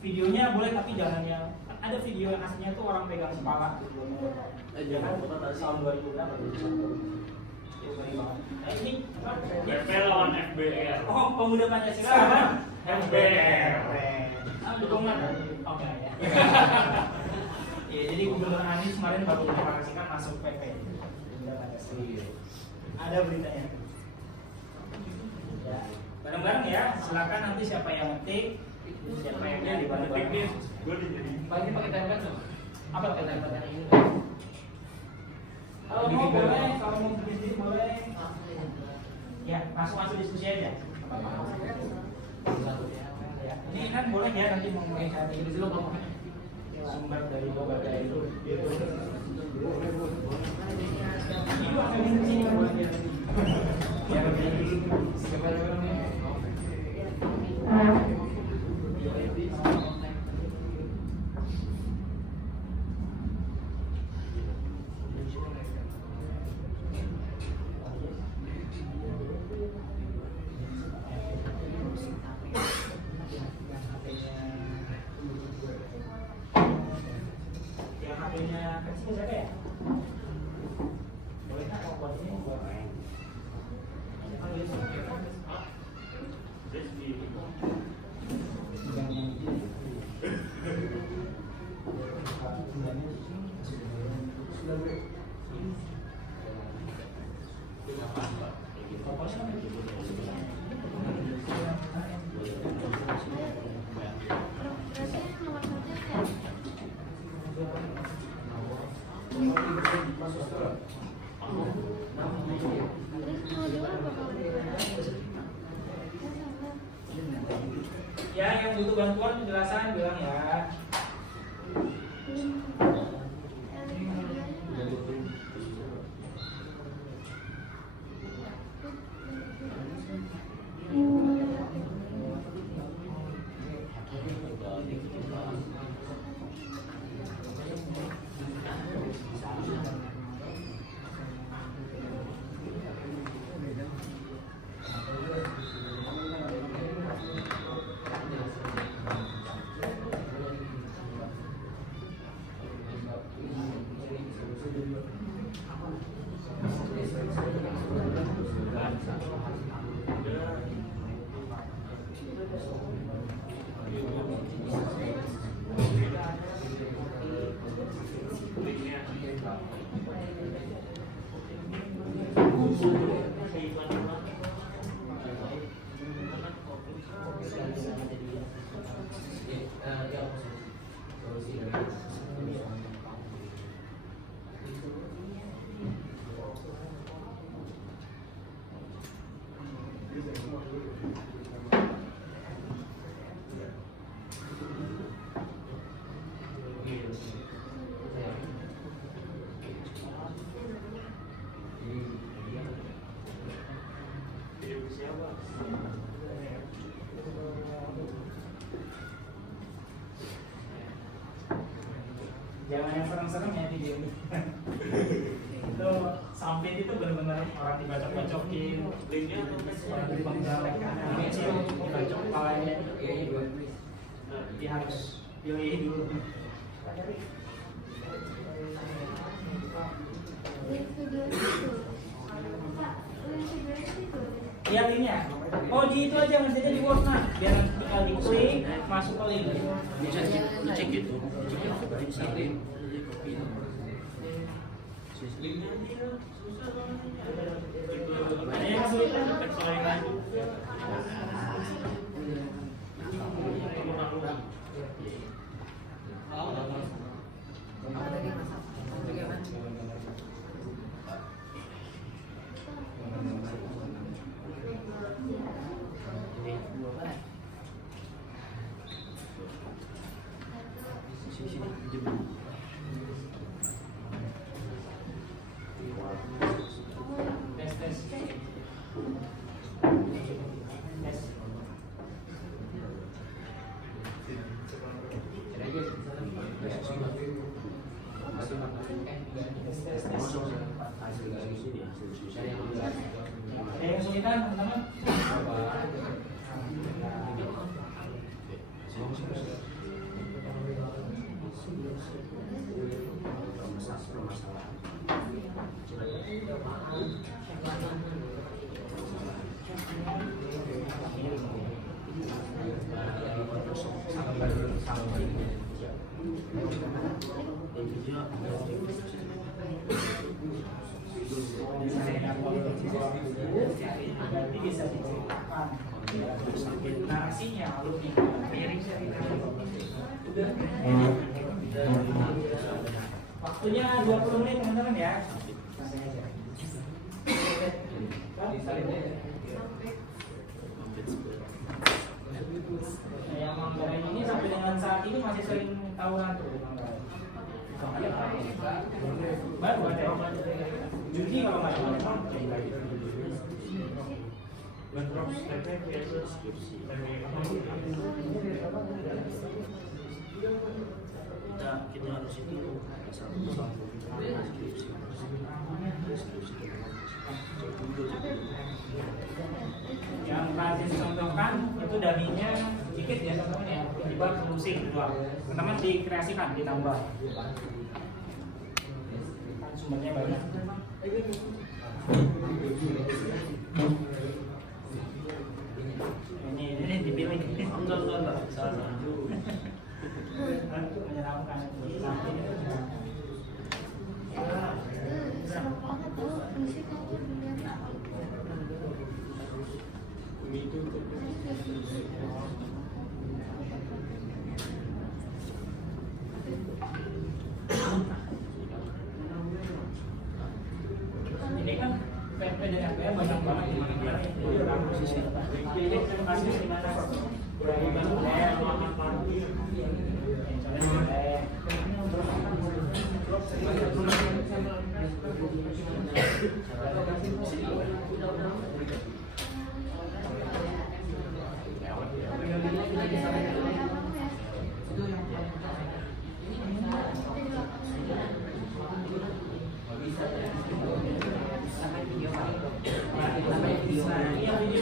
videonya boleh, tapi jangan yang ada video yang aslinya tuh orang pegang kepala gitu. Ya kan tahun 2000 berapa? Nah, ini PP lawan FBR. oh, pemuda Pancasila FBR. Dukungan. Oke ya. Ya, jadi Gubernur Anies kemarin baru deklarasikan masuk PP. Ada beritanya. Ya, bareng-bareng ya. Silakan nanti siapa yang ngetik, siapa yang jadi bareng-bareng. Pagi pakai template tuh. Apa Template ini. Kalau mau boleh, kalau mau bikin boleh. Ya, masuk diskusi aja. Ya, ini kan boleh ya nanti mau mulai cari sumber dari berbagai itu. Ini akan diskusi boleh ya. Yang HP-nya kecil siapa ya? Boleh nggak kalau buat ini buat main? Ya, yang butuh bantuan penjelasan bilang ya. Jangan yang serem-serem ya video ini. Itu sampit itu benar-benar orang dibacok-bacokin, orang dibacok kanan, dibacok kepalanya. Dia harus pilih dulu. Iya linknya. Oh di itu aja mestinya di Word nah. Biar tinggal diklik masuk ke link. Dicek gitu. Ada yang kesulitan? Ada yang kesulitan teman-teman? Berarti bisa diceritakan narasinya alurnya. Waktunya 20 menit teman-teman ya. Yang Manggarai ini sampai dengan saat ini masih sering tawuran tuh Manggarai. Baru ada Juni kalau nggak salah. Kita harus itu Yang Prancis contohkan itu daminya dikit ya teman-teman ya, dibuat musik doang. Teman-teman dikreasikan, ditambah. Kan sumbernya banyak. Ini dipilih. enggak salah. Menyeramkan. Ini kan PP dan FPR banyak banget di mana-mana. Pilih kasus di mana?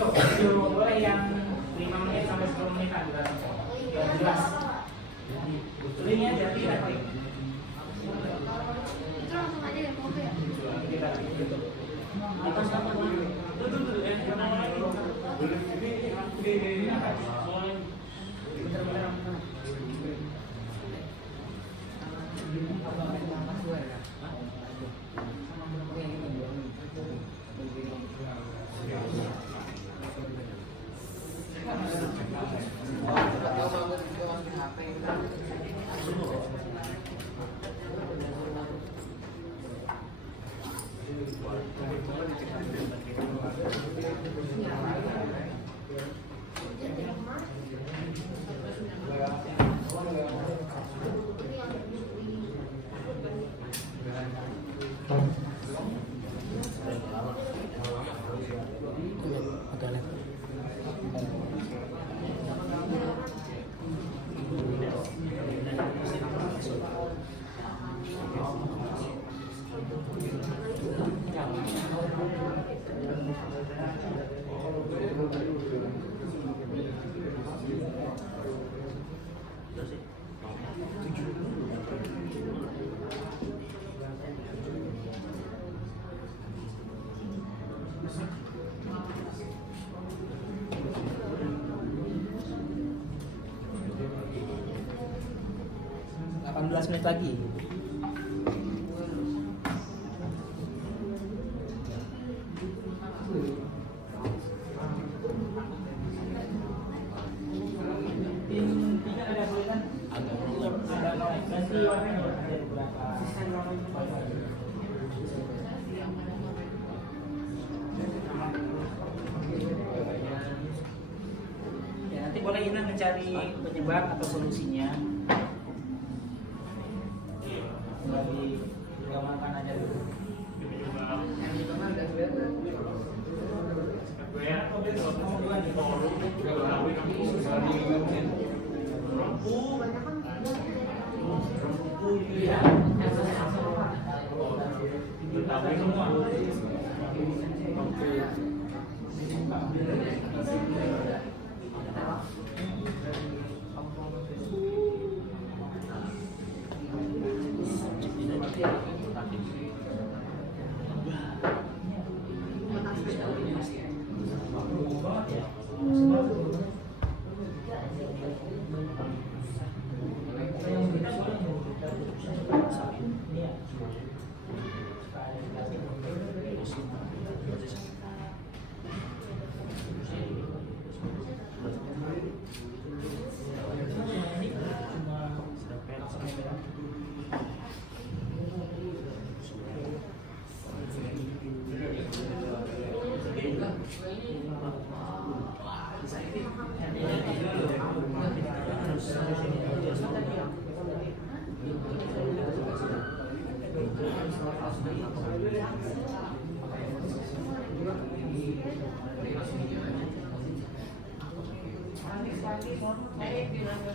Video boleh yang 5 menit sampai 10 menitan biar jelas. Linknya jadi ya. Itu langsung aja ya, mau ya? Kita atas apa dulu? Tuh yang namanya ini apa? menit lagi. Ya, nanti boleh Ina mencari penyebab atau solusinya. Digamalkan aja dulu.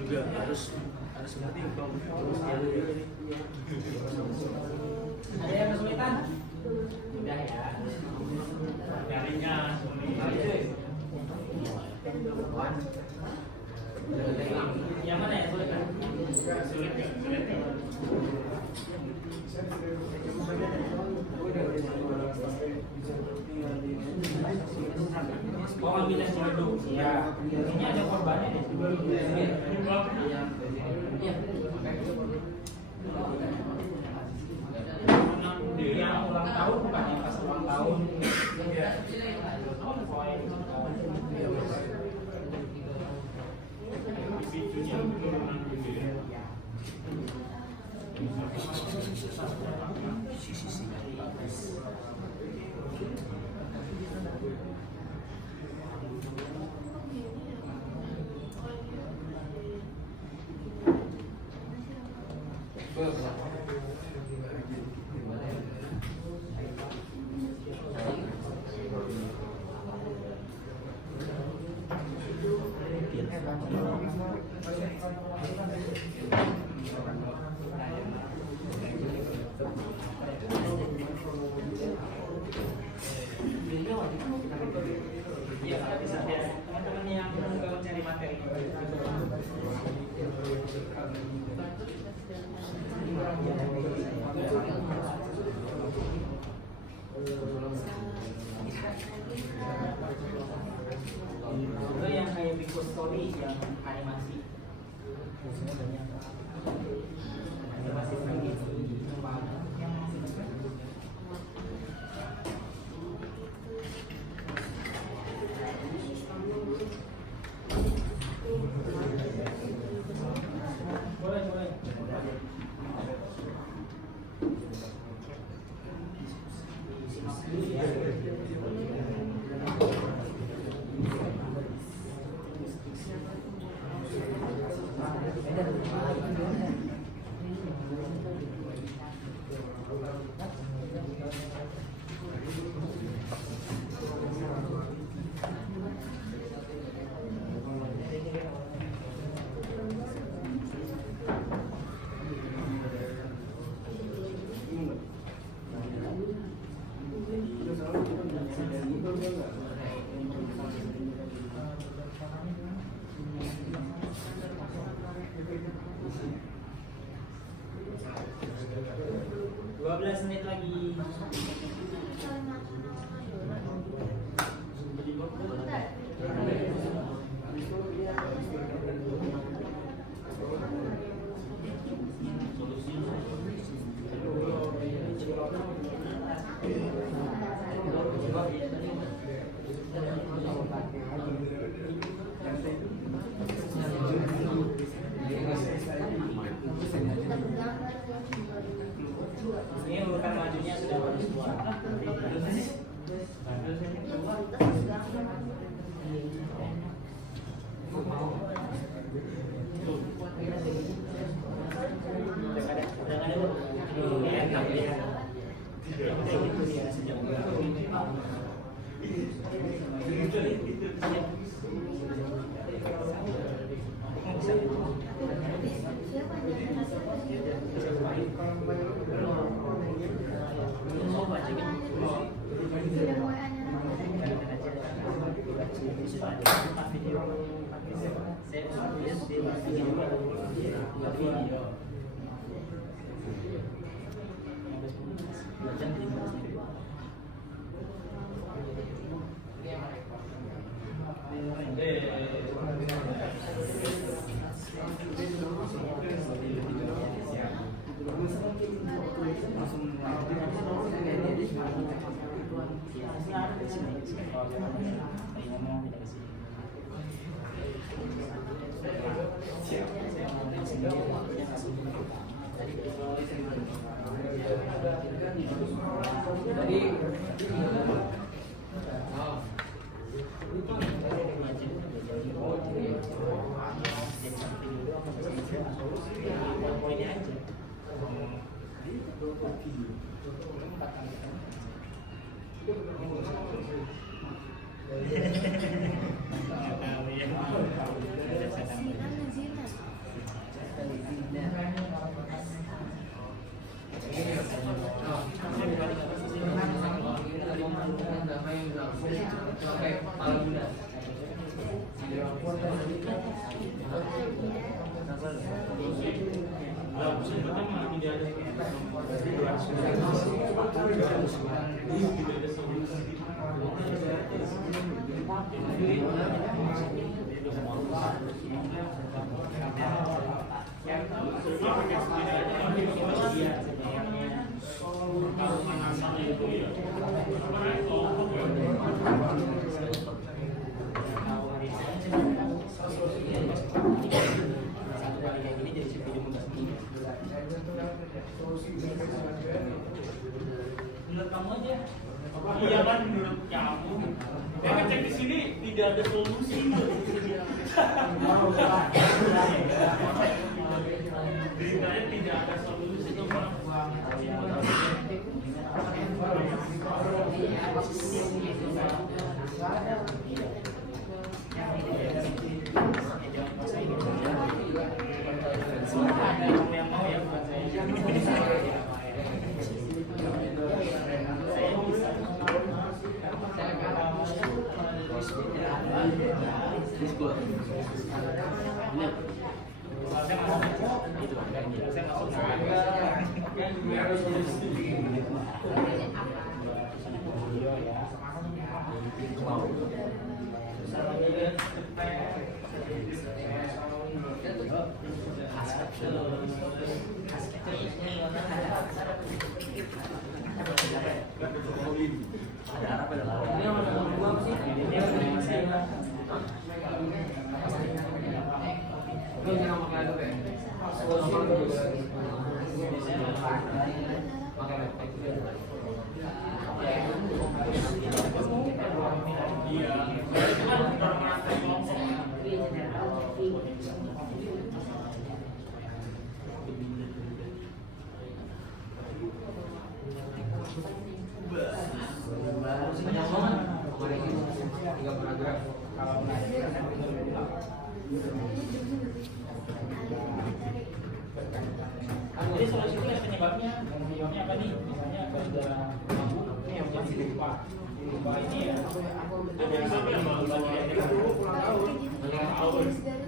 Juga harus seperti itu. Ada yang kesulitan? Udah ya. Nyarinya yang mana ya sulit? Oh, ambil yang dulu. Ya. Ini ada korbannya di yang ulang tahun bukan yang pas ulang tahun. Iya, bisa ya. Teman-teman yang mau cari materi. Itu yang kayak Bigo Story yang animasi. Biasanya banyak animasi lagi. Boleh. 12 menit lagi. Ini urutan majunya sudah bagus semua. Menurut kamu aja. Iya kan menurut kamu. Saya ngecek di sini tidak ada solusi. Beritanya tidak ada solusi itu yang mau ya buat saya. Jadi solusinya penyebabnya apa nih? Misalnya gara-gara ini yang jadi lupa ini ya. Ada yang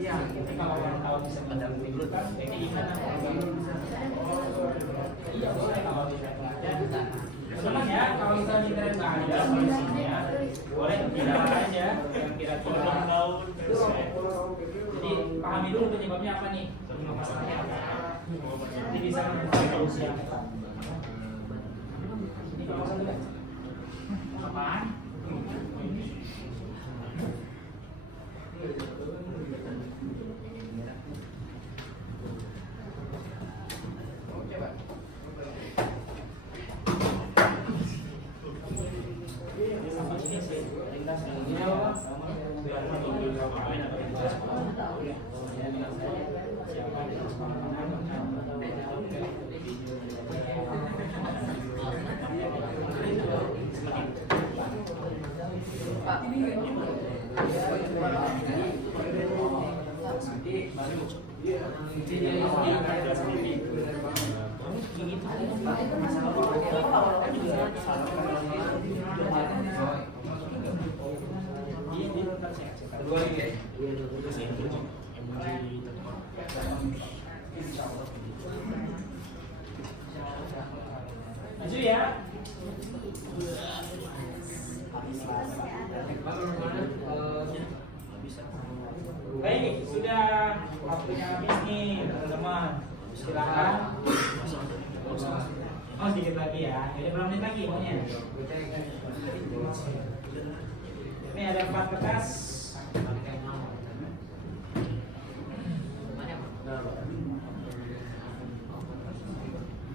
Iya, jadi kalau orang tahu bisa mendampingi kan keinginan. Iya, boleh kalau tidak ada solusinya. Boleh tidak aja yang kira-kira. Jadi pahami dulu penyebabnya apa nih, masalahnya apa. Nanti bisa menemukan solusi yang tepat. Ini kalau satu kan? Apaan? Maju ya. Baik, sudah waktunya habis nih teman-teman. Silakan. Oh sedikit lagi ya. Jadi berapa menit lagi maunya? Ini ada 4 kertas.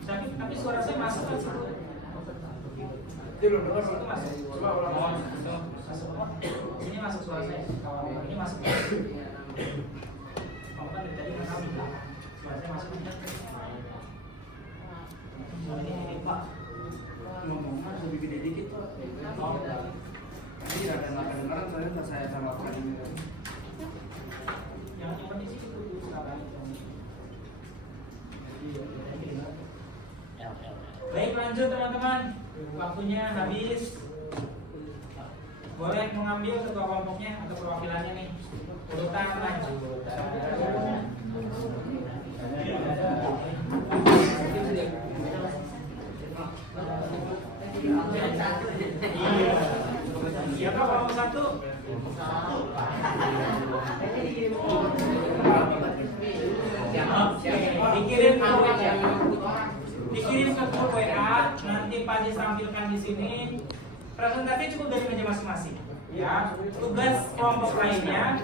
Sakit, tapi suara saya masuk kan situ? Belum dengar itu masuk. Coba ulang. Masuk. Ini masuk suara saya. Kalau ini masuk. Kamu kan dari tadi nggak tahu suara saya masuk. Soal ini Pak ngomongnya lebih gede dikit tuh. Oh, ini tidak ada kedengaran saya sama Pak ini. Yang penting sih itu sekarang. Baik, lanjut teman-teman. Waktunya habis. Boleh mengambil ketua kelompoknya atau perwakilannya nih. Urutan lanjut. Iya Pak, kalau satu. Dikirim ke grup WA, nanti Pak Jis tampilkan di sini. Presentasi cukup dari meja masing-masing. Ya, tugas kelompok lainnya,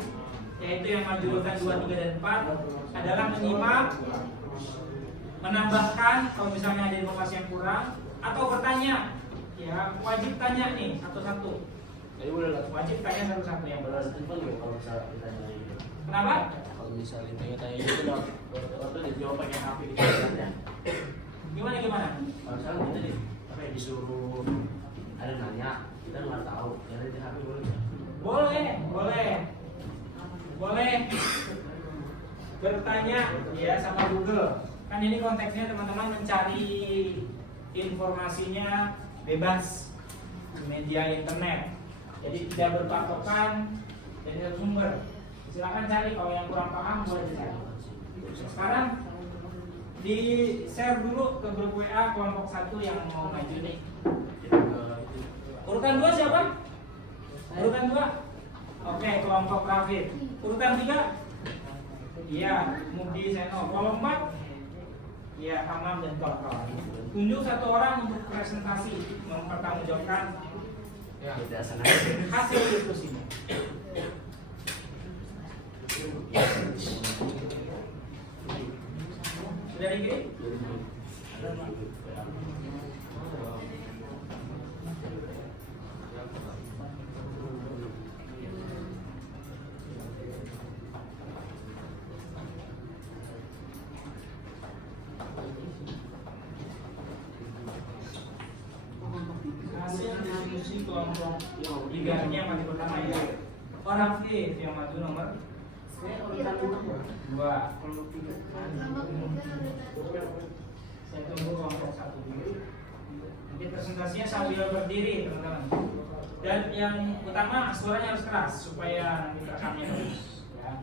yaitu yang maju urutan 2, 3, dan 4 adalah menyimak, menambahkan kalau misalnya ada informasi yang kurang, atau bertanya. Ya, wajib tanya nih satu-satu. Wajib tanya satu-satu yang benar. Kalau misalnya ditanya gitu. Kenapa? Kalau misalnya ditanya itu waktu dijawab pakai HP di ya. Gimana? Misalnya kita disuruh ada nanya, kita nggak tahu, jadi di HP boleh. Boleh. Bertanya ya sama Google. Kan ini konteksnya teman-teman mencari informasinya bebas di media internet. Jadi tidak berpatokan dari sumber. Silakan cari, kalau yang kurang paham boleh dicari. Sekarang di share dulu ke grup WA kelompok 1 yang mau maju nih. Urutan 2 siapa? Urutan 2? Oke, kelompok Rafid. Urutan 3? Iya, Mudi Seno. Kelompok 4? Iya, Hamam dan kawan-kawan. Tunjuk satu orang untuk presentasi mempertanggungjawabkan hasil diskusinya. Sudah dikirim? Hasil diskusi kelompok 3 ini yang maju pertama ya. Orang F yang maju nomor 2. Kelompok 3. Saya tunggu kelompok 1 dulu. Nanti presentasinya sambil berdiri teman-teman. Dan yang utama suaranya harus keras supaya nanti rekamnya bagus. Ya.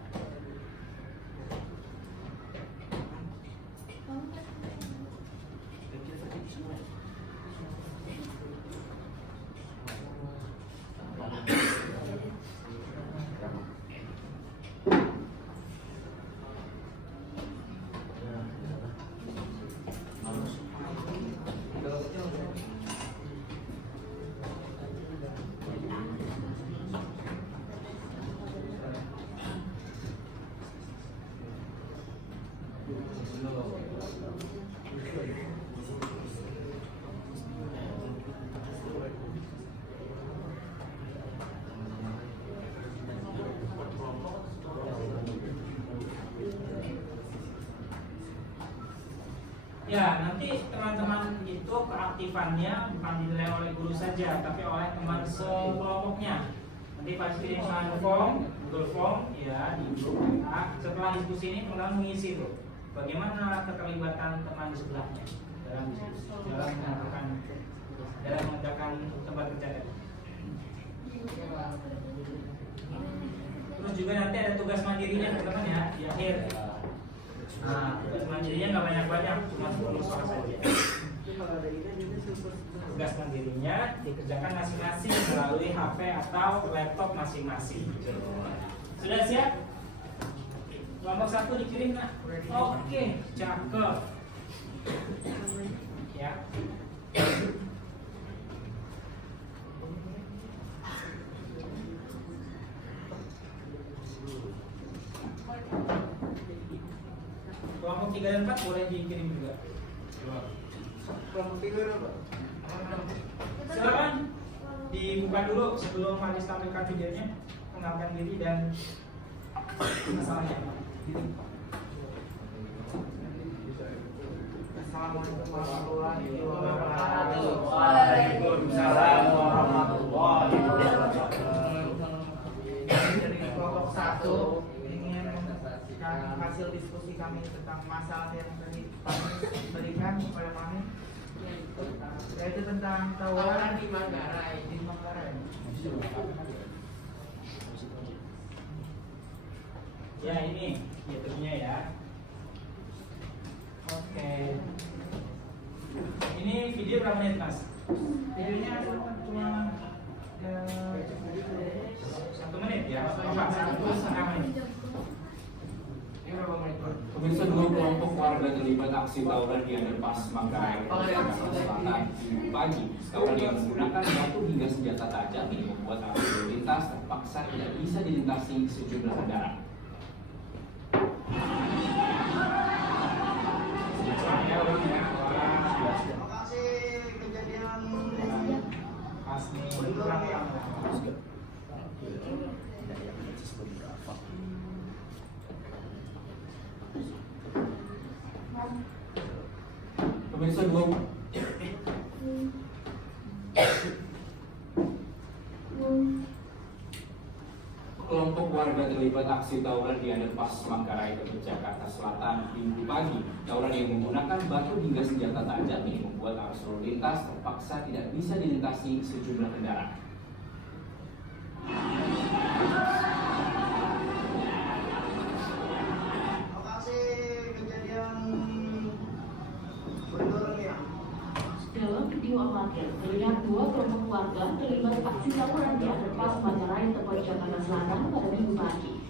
Ya, nanti teman-teman itu keaktifannya bukan dinilai oleh guru saja, tapi oleh teman sekelompoknya. Nanti pasti dengan form, Google Form, ya di grup. Nah, setelah diskusi ini teman-teman mengisi tuh, bagaimana keterlibatan teman di sebelahnya dalam diskusi, dalam mengerjakan tempat kerja tadi. Terus juga nanti ada tugas mandirinya teman-teman ya di akhir. Nah, tugas mandirinya nggak banyak-banyak, cuma 10 soal saja. Tugas mandirinya dikerjakan masing-masing melalui HP atau laptop masing-masing. Sudah siap? Kelompok 1 dikirim nak? Oke, cakep. Ya. Kelompok 3 dan 4 boleh dikirim juga. Kelompok 3 apa? Silakan dibuka dulu sebelum Haris tampilkan videonya, kenalkan diri dan masalahnya. Assalamualaikum warahmatullahi wabarakatuh. Waalaikumsalam warahmatullahi wabarakatuh. Dari kelompok 1 ingin memberikan hasil diskusi kami tentang masalah yang tadi kami berikan kepada kami, yaitu tentang tawuran di Manggarai. Ya ini YouTube-nya ya. Oke. Ini video berapa menit mas? Videonya cuma 1 menit ya? Atau 1,5 menit? Ini berapa menit? Pemirsa, 2 kelompok warga terlibat aksi tawuran di underpass Manggarai, Jakarta Selatan, Minggu pagi. Tawuran yang menggunakan batu hingga senjata tajam ini membuat arus lalu lintas terpaksa tidak bisa dilintasi sejumlah kendaraan. Pemirsa, 2 kelompok warga terlibat aksi tawuran di underpass Manggarai, Jakarta Selatan, Minggu pagi. Tawuran yang menggunakan batu hingga senjata tajam ini membuat arus lalu lintas terpaksa tidak bisa dilintasi sejumlah kendaraan. Dalam video amatir, terlihat 2 kelompok warga terlibat aksi tawuran di underpass Manggarai, Jakarta Selatan pada Minggu pagi.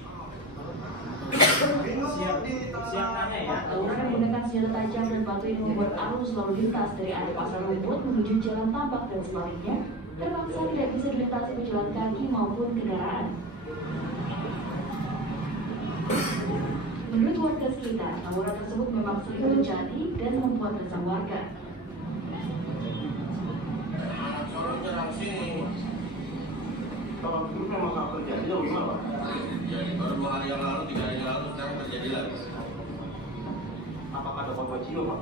Siap nanya ya. Tawuran menggunakan senjata tajam dan batu ini membuat arus lalu lintas dari area Pasar Rumput menuju Jalan Tambak dan sebaliknya terpaksa tidak bisa dilintasi pejalan kaki maupun kendaraan. Menurut warga sekitar, tawuran tersebut memang sering terjadi dan membuat resah warga. Kalau itu memang nggak terjadi, atau gimana Pak? Jadi baru 2 hari yang lalu, 3 hari yang lalu sekarang terjadi lagi. Apakah ada korban jiwa Pak?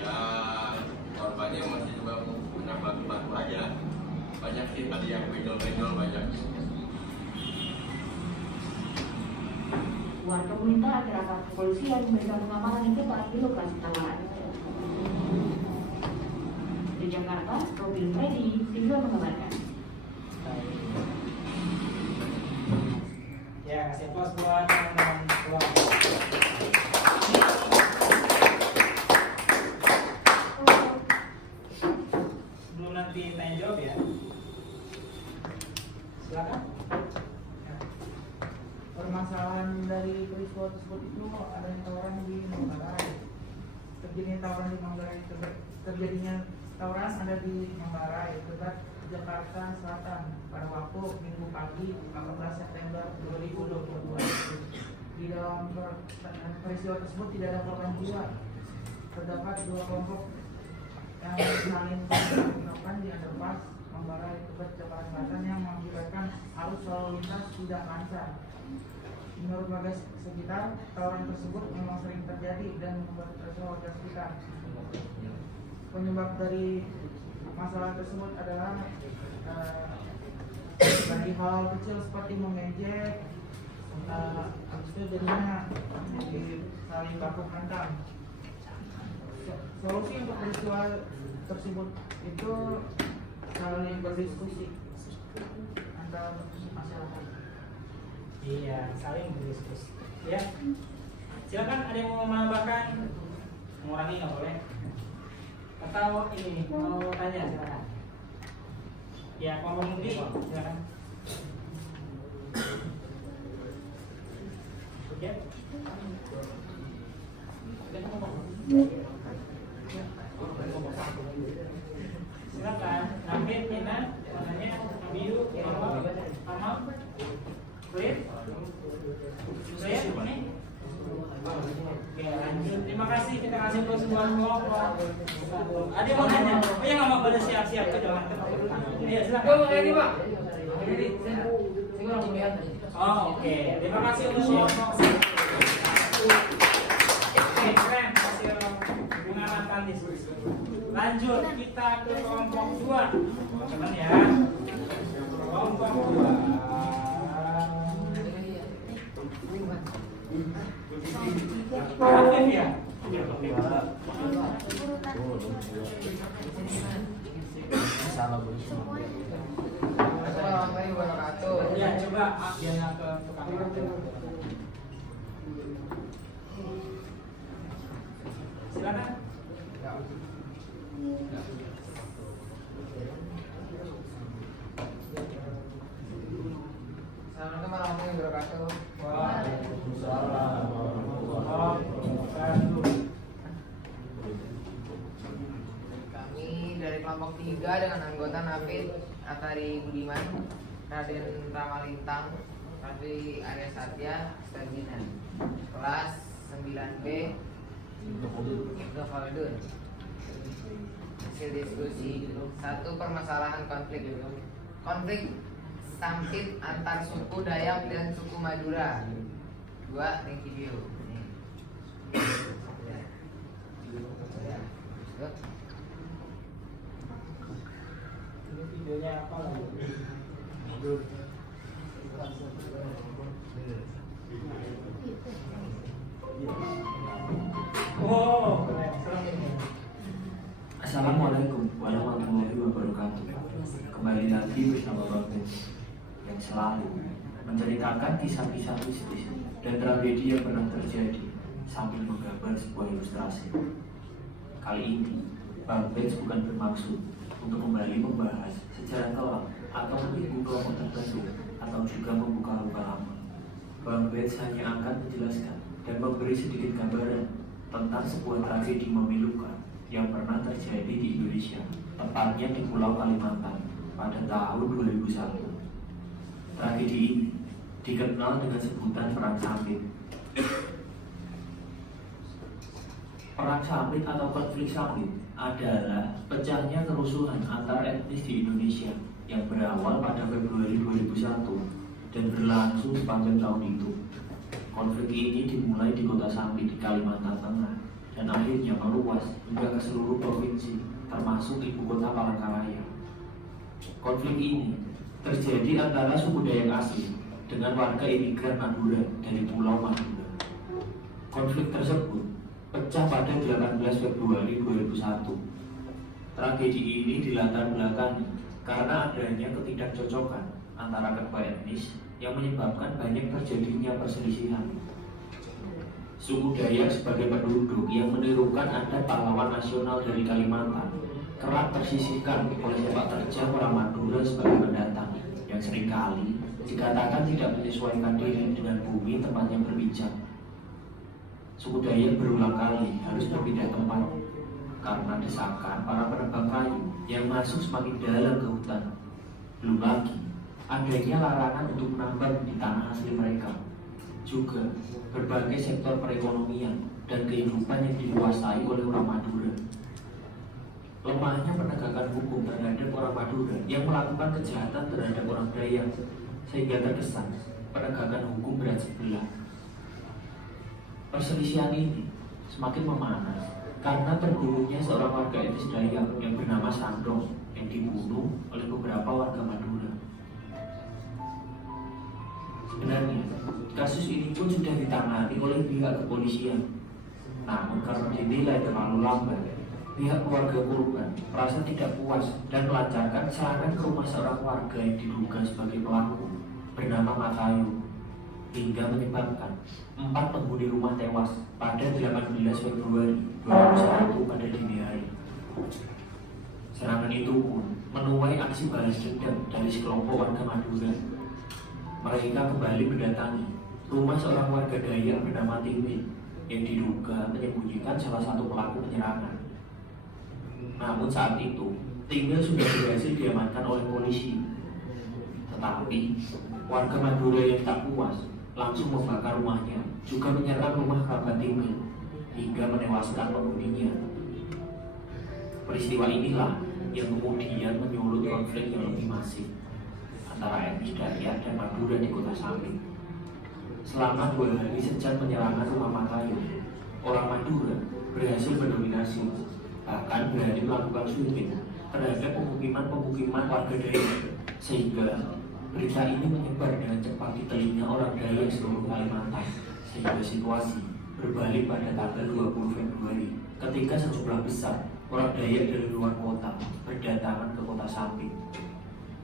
Ya korbannya masih juga kena batu-batu aja. Banyak sih tadi yang benjol-benjol banyak. Warga meminta agar aparat kepolisian memberikan pengamanan yang ketat di lokasi tawuran. Di Jakarta, Robin Freddy, TV mengabarkan. Ya, kasih aplaus buat teman-teman kelompok. Sebelum nanti tanya jawab ya. Silakan. Permasalahan dari peristiwa tersebut itu adanya tawuran di Manggarai. Terjadinya tawuran ada di Manggarai, dekat Jakarta Selatan pada waktu Minggu pagi 18 September 2022. Di dalam peristiwa tersebut tidak ada korban jiwa. Terdapat 2 kelompok yang saling menggunakan di underpass Manggarai, dekat Jakarta Selatan yang mengakibatkan arus lalu lintas tidak lancar. Menurut warga sekitar, tawuran tersebut memang sering terjadi dan membuat resah warga sekitar. Penyebab dari masalah tersebut adalah dari hal kecil seperti mengejek, habis itu jadinya saling baku hantam. Solusi untuk peristiwa tersebut itu saling berdiskusi antar masyarakat. Iya, saling berdiskusi. Ya, silakan ada yang mau menambahkan, mengurangi nggak boleh. Atau ini mau tanya silakan. Ya, kelompok mudi silakan. Oke. Silakan. Nafid, Tina, warnanya biru, Amal, clear? Clear ini? Oke, lanjut. Terima kasih, kita kasih dulu sebuah kelompok. Ada yang mau nanya? Oh ya, nggak mau pada siap-siap ke jalan. Iya, silakan. Oh, oke. Terima kasih untuk kelompok. Oke, keren. Hasil pengalaman diskusi. Lanjut, kita ke kelompok 2. Teman-teman ya. Kelompok 2. Aktif ya? Ya, coba biarnya ke tukang aktif. Silakan. Assalamualaikum warahmatullahi wabarakatuh. Waalaikumsalam warahmatullahi wabarakatuh. Kami dari kelompok 3 dengan anggota Nafid, Atari Budiman, Raden Ramalintang, Radri Arya Satya, Staginan, kelas 9B, Ibnu Khaldun. Hasil diskusi 1. Permasalahan konflik Sampit antar suku Dayak dan suku Madura. 2. Link video. Ini videonya apa lagi? Oh, Assalamualaikum warahmatullahi wabarakatuh. Kembali lagi bersama Bang Ben yang selalu menceritakan kisah-kisah mistis dan tragedi yang pernah terjadi sambil menggambar sebuah ilustrasi. Kali ini, Bang Ben bukan bermaksud untuk kembali membahas sejarah kelam atau menyinggung kelompok tertentu atau juga membuka luka lama. Bang Ben hanya akan menjelaskan dan memberi sedikit gambaran tentang sebuah tragedi memilukan yang pernah terjadi di Indonesia, tepatnya di Pulau Kalimantan pada tahun 2001. Tragedi ini dikenal dengan sebutan Perang Sampit. Perang Sampit atau konflik Sampit adalah pecahnya kerusuhan antar etnis di Indonesia yang berawal pada Februari 2001 dan berlangsung sepanjang tahun itu. Konflik ini dimulai di kota Sampit di Kalimantan Tengah dan akhirnya meluas hingga ke seluruh provinsi, termasuk ibu kota Palangkaraya. Konflik ini terjadi antara suku Dayak asli dengan warga imigran Madura dari Pulau Madura. Konflik tersebut pecah pada 18 Februari 2001. Tragedi ini dilatar belakangi karena adanya ketidakcocokan antara kedua etnis yang menyebabkan banyak terjadinya perselisihan. Suku Dayak sebagai penduduk yang menirukan adat pahlawan nasional dari Kalimantan kerap tersisihkan oleh sepak terjang orang Madura sebagai pendatang yang seringkali dikatakan tidak menyesuaikan diri dengan bumi tempatnya berpijak. Suku Dayak berulang kali harus berpindah tempat karena desakan para penebang kayu yang masuk semakin dalam ke hutan. Belum lagi adanya larangan untuk menambang di tanah asli mereka. Juga berbagai sektor perekonomian dan kehidupan yang dikuasai oleh orang Madura. Lemahnya penegakan hukum terhadap orang Madura yang melakukan kejahatan terhadap orang Dayak sehingga terkesan penegakan hukum berat sebelah. Perselisihan ini semakin memanas karena terbunuhnya seorang warga etnis Dayak yang bernama Sandong yang dibunuh oleh beberapa warga Madura. Sebenarnya, kasus ini pun sudah ditangani oleh pihak kepolisian. Namun karena dinilai terlalu lambat, pihak keluarga korban merasa tidak puas dan melancarkan serangan ke rumah seorang warga yang diduga sebagai pelaku bernama Matayo, hingga menyebabkan 4 penghuni rumah tewas pada 18 Februari 2001 pada dini hari. Serangan itu pun menuai aksi balas dendam dari sekelompok warga Madura. Mereka kembali mendatangi rumah seorang warga Dayak bernama Timil yang diduga menyembunyikan salah satu pelaku penyerangan. Namun saat itu, Timil sudah berhasil diamankan oleh polisi. Tetapi, warga Madura yang tak puas langsung membakar rumahnya, juga menyerang rumah kerabat Timil hingga menewaskan penghuninya. Peristiwa inilah yang kemudian menyulut konflik yang lebih masif antara etnis Dayak dan Madura di kota Sampit. Selama 2 hari sejak penyerangan rumah Matayo, orang Madura berhasil mendominasi, bahkan berani melakukan sweeping terhadap pemukiman-pemukiman warga Dayak, sehingga berita ini menyebar dengan cepat di telinga orang Dayak seluruh Kalimantan, sehingga situasi berbalik pada tanggal 20 Februari ketika sejumlah besar orang Dayak dari luar kota berdatangan ke kota Sampit.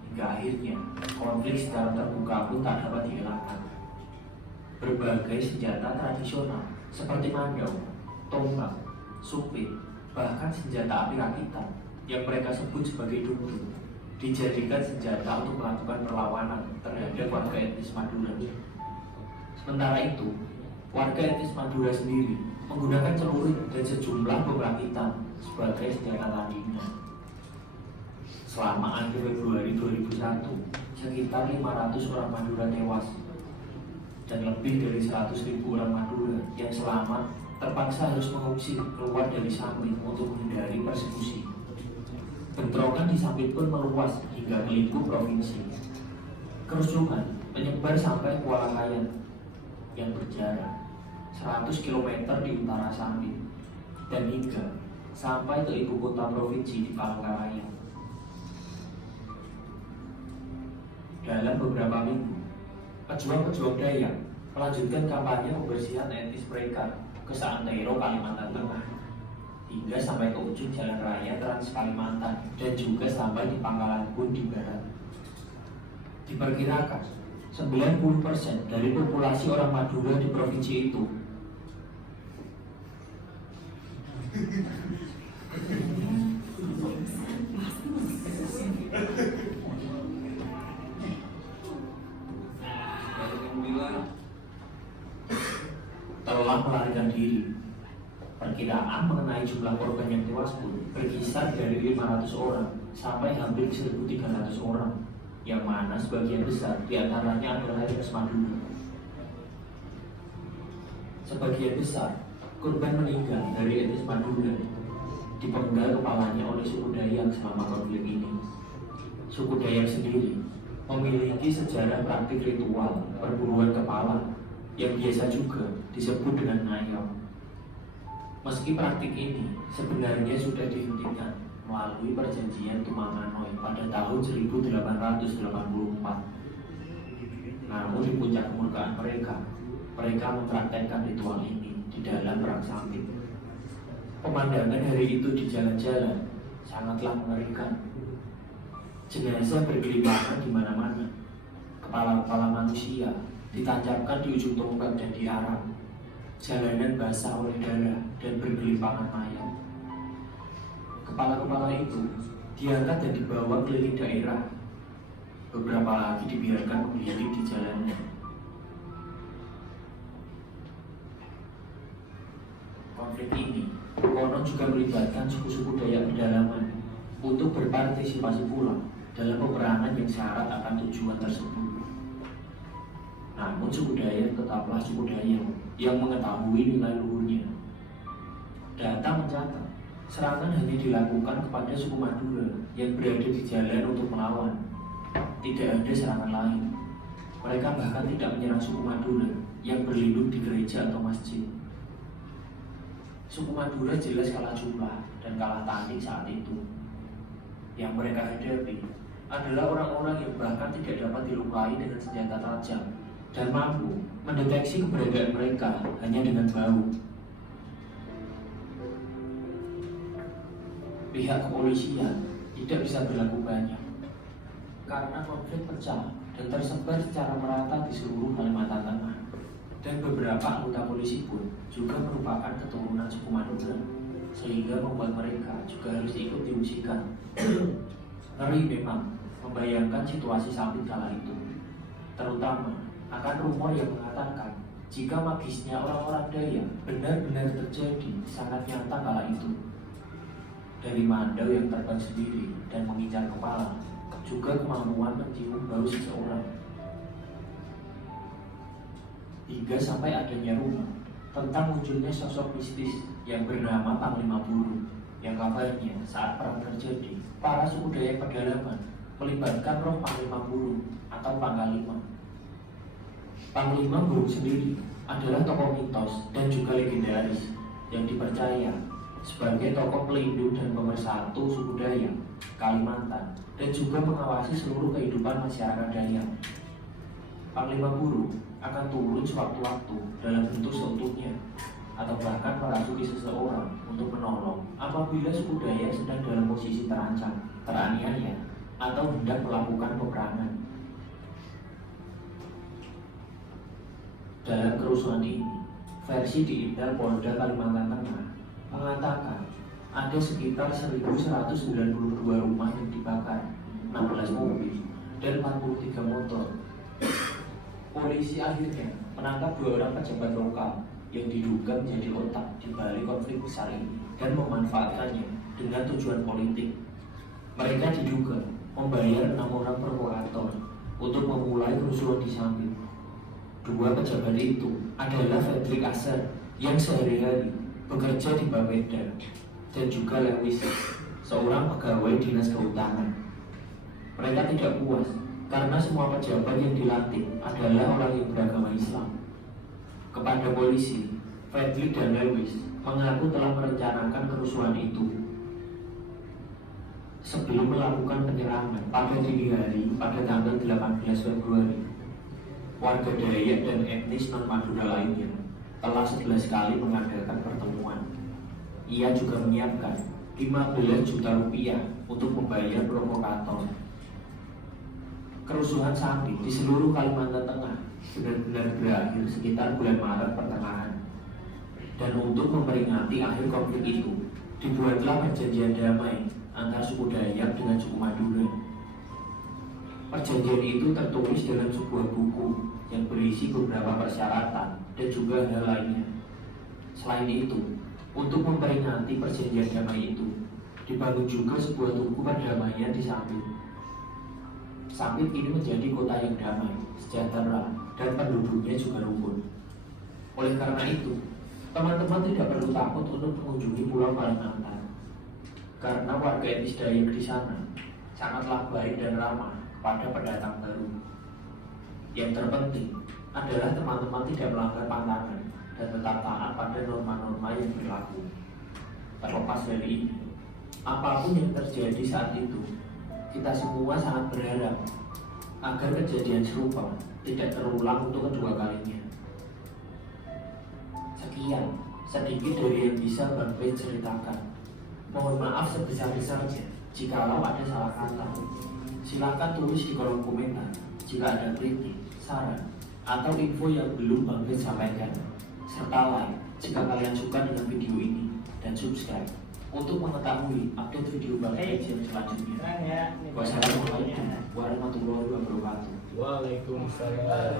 Hingga akhirnya konflik secara terbuka pun tak dapat dielakkan. Berbagai senjata tradisional seperti mandau, tombak, supit, bahkan senjata api rakitan yang mereka sebut sebagai dundung dijadikan senjata untuk melakukan perlawanan terhadap warga etnis Madura. Sementara itu, warga etnis Madura sendiri menggunakan celurit dan sejumlah bom rakitan sebagai senjata tandingan. Selama akhir Februari 2001, sekitar 500 orang Madura tewas dan lebih dari 100.000 orang Madura yang selamat terpaksa harus mengungsi keluar dari Sampit untuk menghindari persekusi. Bentrokan di Sampit pun meluas hingga melingkup provinsi. Kerusuhan menyebar sampai Kuala Kayan yang berjarak 100 km di utara Sampit dan hingga sampai ke ibu kota provinsi di Palangkaraya. Dalam beberapa minggu, pejuang-pejuang Dayak melanjutkan kampanye pembersihan etnis mereka ke Seantero, Kalimantan Tengah, hingga sampai ke ujung jalan raya Trans Kalimantan dan juga sampai di Pangkalan Bun di barat. Diperkirakan 90% dari populasi orang Madura di provinsi itu telah melarikan diri. Perkiraan mengenai jumlah korban yang tewas pun berkisar dari 500 orang sampai hampir 1.300 orang, yang mana sebagian besar diantaranya adalah etnis Madura. Sebagian besar korban meninggal dari etnis Madura dipenggal kepalanya oleh suku Dayak selama konflik ini. Suku Dayak sendiri memiliki sejarah praktik ritual perburuan kepala yang biasa juga disebut dengan ngayam. Meski praktik ini sebenarnya sudah dihentikan melalui perjanjian Tumanganoy pada tahun 1884. Namun di puncak kemurkaan mereka mempraktekkan ritual ini di dalam perang Sampit. Pemandangan hari itu di jalan-jalan sangatlah mengerikan. Jenazah bergelimpangan di mana-mana. Kepala-kepala manusia ditancapkan di ujung tombak dan diarak. Jalanan basah oleh darah dan bergelimpangan mayat. Kepala-kepala itu diangkat dan dibawa keliling daerah. Beberapa lagi dibiarkan menggeliling di jalannya. Konflik ini konon juga melibatkan suku-suku Dayak pedalaman untuk berpartisipasi pula dalam peperangan yang syarat akan tujuan tersebut. Namun suku Dayak tetaplah suku Dayak yang mengetahui nilai luhurnya. Data mencatat, serangan hanya dilakukan kepada suku Madura yang berada di jalan untuk melawan. Tidak ada serangan lain. Mereka bahkan tidak menyerang suku Madura yang berlindung di gereja atau masjid. Suku Madura jelas kalah jumlah dan kalah tanding saat itu. Yang mereka hadapi adalah orang-orang yang bahkan tidak dapat dilukai dengan senjata tajam dan mampu mendeteksi keberadaan mereka hanya dengan bau. Pihak kepolisian tidak bisa berlaku banyak karena konflik pecah dan tersebar secara merata di seluruh Kalimantan Tengah, dan beberapa anggota polisi pun juga merupakan keturunan suku Madura, sehingga membuat mereka juga harus ikut diungsikan. Ngeri memang membayangkan situasi Sampit kala itu, terutama akan rumor yang mengatakan jika magisnya orang-orang Dayak benar-benar terjadi sangat nyata kala itu. Dari mandau yang terbang sendiri dan menginjak kepala, juga kemampuan mencium bau seseorang, hingga sampai adanya rumor tentang munculnya sosok mistis yang bernama Panglima Buru, yang kabarnya saat perang terjadi, para suku Dayak pedalaman melibatkan roh Panglima Buru atau Pangkalima. Panglima Buru sendiri adalah tokoh mitos dan juga legendaris yang dipercaya sebagai tokoh pelindung dan pemersatu suku Dayak Kalimantan dan juga mengawasi seluruh kehidupan masyarakat Dayak. Panglima Buru akan turun sewaktu-waktu dalam bentuk seutuhnya atau bahkan merasuki seseorang untuk menolong apabila suku Dayak sedang dalam posisi terancam, teraniaya, atau hendak melakukan peperangan. Dalam kerusuhan ini, versi di Intel Polda Kalimantan Tengah mengatakan ada sekitar 1.192 rumah yang dibakar, 16 mobil, dan 43 motor. Polisi akhirnya menangkap 2 orang pejabat lokal yang diduga menjadi otak di balik konflik besar ini dan memanfaatkannya dengan tujuan politik. Mereka diduga membayar 6 orang provokator untuk memulai kerusuhan di Sampit. 2 pejabat itu adalah Fredrik Aser yang sehari-hari bekerja di Bapeda, dan juga Lewis, seorang pegawai dinas kehutanan. Mereka tidak puas karena semua pejabat yang dilantik adalah orang yang beragama Islam. Kepada polisi, Fredrik dan Lewis mengaku telah merencanakan kerusuhan itu sebelum melakukan penyerangan pada dini hari pada tanggal 18 Februari. Warga Dayak dan etnis non-Madura lainnya telah 11 kali mengadakan pertemuan. Ia juga menyiapkan 15 juta rupiah untuk membayar provokator. Kerusuhan Sampit di seluruh Kalimantan Tengah benar-benar berakhir sekitar bulan Maret pertengahan. Dan untuk memperingati akhir konflik itu, dibuatlah perjanjian damai antara suku Dayak dengan suku Madura. Perjanjian itu tertulis dalam sebuah buku yang berisi beberapa persyaratan dan juga hal lainnya. Selain itu, untuk memperingati perjanjian damai itu, dibangun juga sebuah tugu perdamaian di Sampit. Sampit ini menjadi kota yang damai, sejahtera, dan penduduknya juga rukun. Oleh karena itu, teman-teman tidak perlu takut untuk mengunjungi Pulau Kalimantan, karena warga etnis Dayak di sana sangatlah baik dan ramah kepada pendatang baru. Yang terpenting adalah teman-teman tidak melanggar pantangan dan tetap taat pada norma-norma yang berlaku. Terlepas dari ini, apapun yang terjadi saat itu, kita semua sangat berharap agar kejadian serupa tidak terulang untuk kedua kalinya. Sekian sedikit dari yang bisa Bang Ben ceritakan. Mohon maaf sebesar-besarnya jikalau ada salah kata. Silakan tulis di kolom komentar jika ada kritik, saran, atau info yang belum Bang Ben sampaikan. Serta like jika kalian suka dengan video ini, dan subscribe untuk mengetahui update video Bang Ben yang selanjutnya. Wassalamualaikum warahmatullahi wabarakatuh. Waalaikumsalam.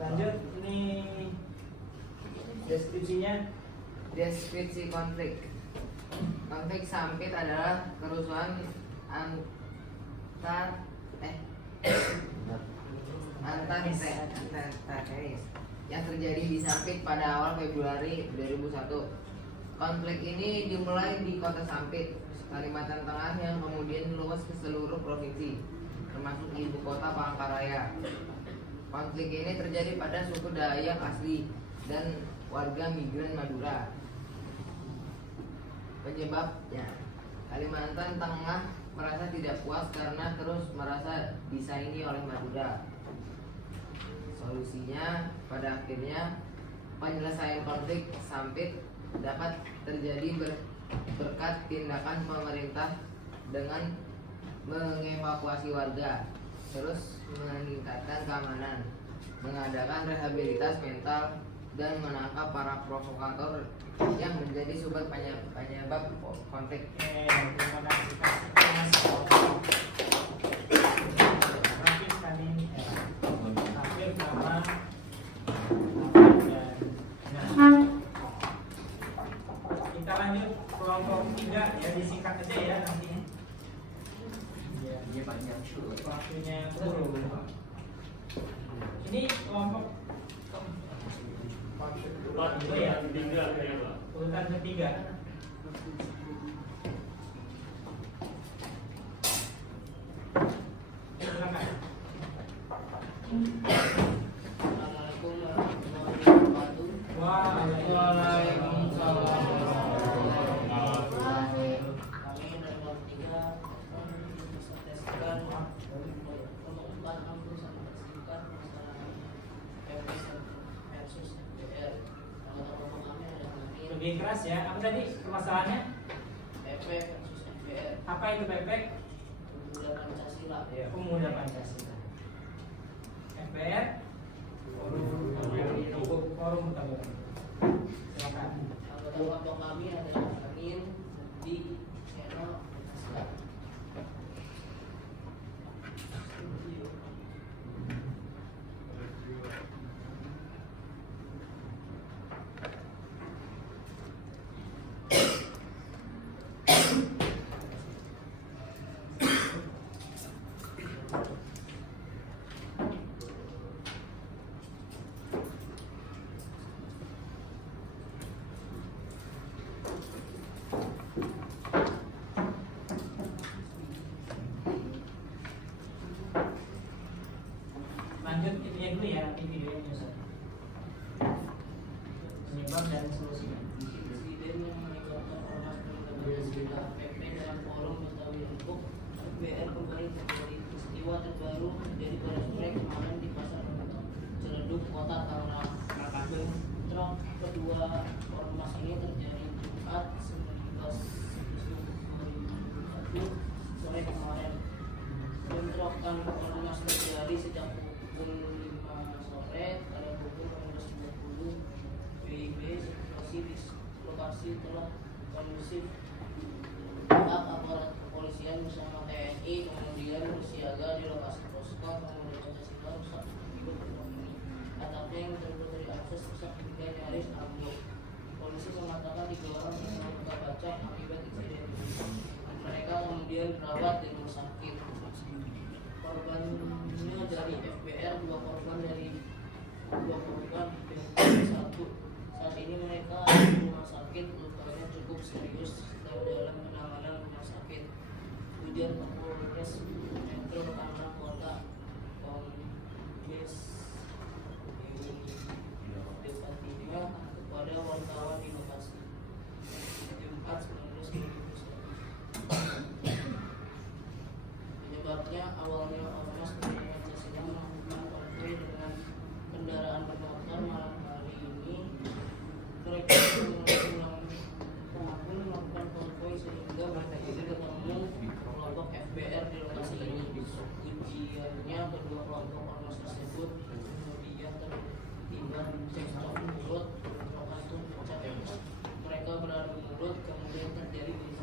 Lanjut, ini deskripsinya. Deskripsi konflik. Konflik Sampit adalah kerusuhan antar yang terjadi di Sampit pada awal Februari 2001. Konflik ini dimulai di Kota Sampit, Kalimantan Tengah yang kemudian meluas ke seluruh provinsi, termasuk ibu kota Palangkaraya. Konflik ini terjadi pada suku Dayak asli dan warga migran Madura. Penyebabnya, Kalimantan Tengah merasa tidak puas karena terus merasa disaingi oleh Madura. Solusinya, pada akhirnya penyelesaian konflik Sampit dapat terjadi berkat tindakan pemerintah dengan mengevakuasi warga, terus meningkatkan keamanan, mengadakan rehabilitas mental, dan menangkap para provokator yang menjadi sumber penyebab konflik. Terima kasih. Terakhir kali ini terakhir nama dan kita lanjut kelompok 3 ya, disingkat aja ya nantinya. Dia banyak Waktunya turun. Ini kelompok itu ya, urutan ketiga. Silakan. Assalamualaikum warahmatullahi wabarakatuh. Waalaikumsalam. Kami dari kelompok 3 mensukseskan kelompok 4 mampu sama kesibukan masalah FPS versus FPR. Anggota kelompok kami ada Amin. Lebih keras ya. Apa tadi permasalahannya? FP versus FPR. Apa itu PPK? Pemuda Pancasila. Ya, Pemuda Pancasila. FPR? Forum Mutabarat. Silakan. Anggota kelompok kami adalah Amin, di channel Pancasila. Lanjut itunya dulu ya, nanti videonya nyusun. Penyebab dan solusinya. Insiden yang menyebabkan ormas Pancasila PP dalam forum Betawi Empuk FBR kembali terjadi. Peristiwa terbaru terjadi pada sore kemarin di Pasar Ciledug, Kota Tangerang. Bentrok kedua ormas ini terjadi Jumat 19 Agustus 2021 sore kemarin. Bentrokan ormas terjadi sejak pukul 5 sore pada pukul 15.20 WIB. Situasi di lokasi telah kondusif. Pihak aparat kepolisian bersama TNI kemudian bersiaga di lokasi posko Pemuda Pancasila rusak akibat bentrok ini. Atapnya yang terbuat dari akses rusak hingga nyaris ambruk. Polisi mengatakan 3 orang terkena luka bacok akibat insiden ini. Mereka kemudian dirawat di rumah sakit. Korbannya dari FBR, 2 korban dari 2 korban dan 1. Saat ini mereka di rumah sakit, lukanya cukup serius dan dalam penanganan rumah sakit. Ujar Kapolres Metro Tangerang Kota Kombes Depatima kepada wartawan di Bekasi Jumat 19 Penyebabnya awalnya ormas Pancasila melakukan konvoy dengan kendaraan bermotor. Malam hari ini mereka melakukan konvoy sehingga mereka ketemu kelompok FBR di lokasi ini. Ujiannya kedua kelompok ormas tersebut kemudian tertimpa cekcok mulut. Bentrokan itu pecah. Mereka beradu mulut kemudian terjadi bunuh.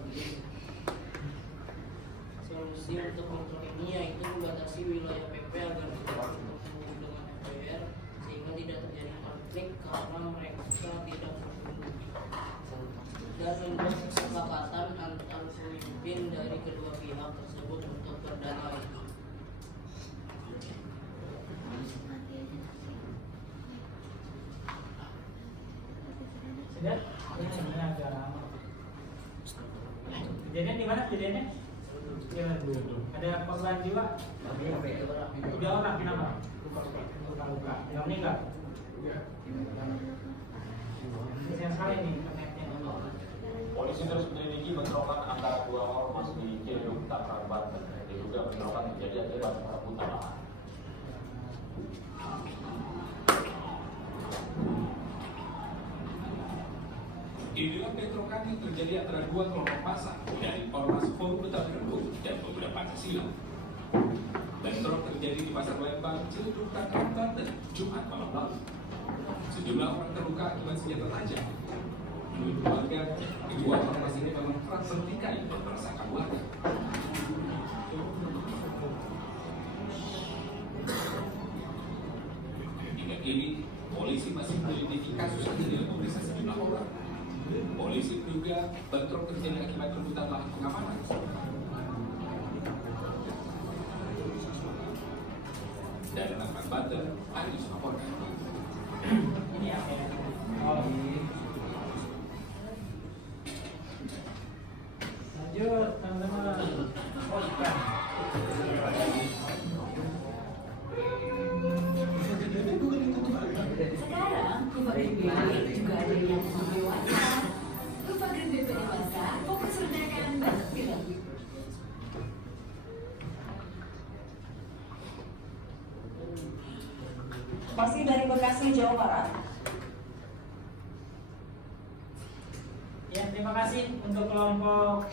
Solusi untuk bentrok ini yaitu membatasi wilayah PP agar tidak bertemu dengan FBR sehingga tidak terjadi konflik karena mereka tidak berkumpul, dan membuat kesepakatan antar pemimpin dari kedua pihak tersebut untuk berdamai. Sudah? Ini agak lama. Kejadian di mana kejadiannya? Ada korban jiwa? 3 orang, kenapa? Luka-luka. Yang meninggal? Sayang sekali nih internetnya. Polisi terus menyelidiki bentrokan antara dua ormas di Ciledug, Tangerang, Banten. Diduga bentrokan terjadi akibat perebutan lahan. Inilah bentrokan yang terjadi antara dua kelompok massa dari Ormas Forum Betawi Rembuk dan Pemuda Pancasila. Bentrok terjadi di Pasar Lembang, Ciledug, Tangerang, Banten, Jumat malam lalu. Sejumlah orang terluka akibat senjata tajam. Menurut warga, kedua ormas ini memang kerap bertikai dan meresahkan warga. Hingga kini, polisi masih menyelidiki kasus ini dengan memeriksa sejumlah orang. Polisi menduga bentrok terjadi akibat rebutan lahan pengamanan. Dari Tangerang, Banten, Arius melaporkan. Ini apa ya? Oh. Lanjut, teman-teman. Oh, ikan. Sekarang, Kupa BPD juga ada yang dewasa. Kupa BPD dewasa fokus redakan batuk pilek. Masih dari Bekasi, Jawa Barat. Ya, terima kasih untuk kelompok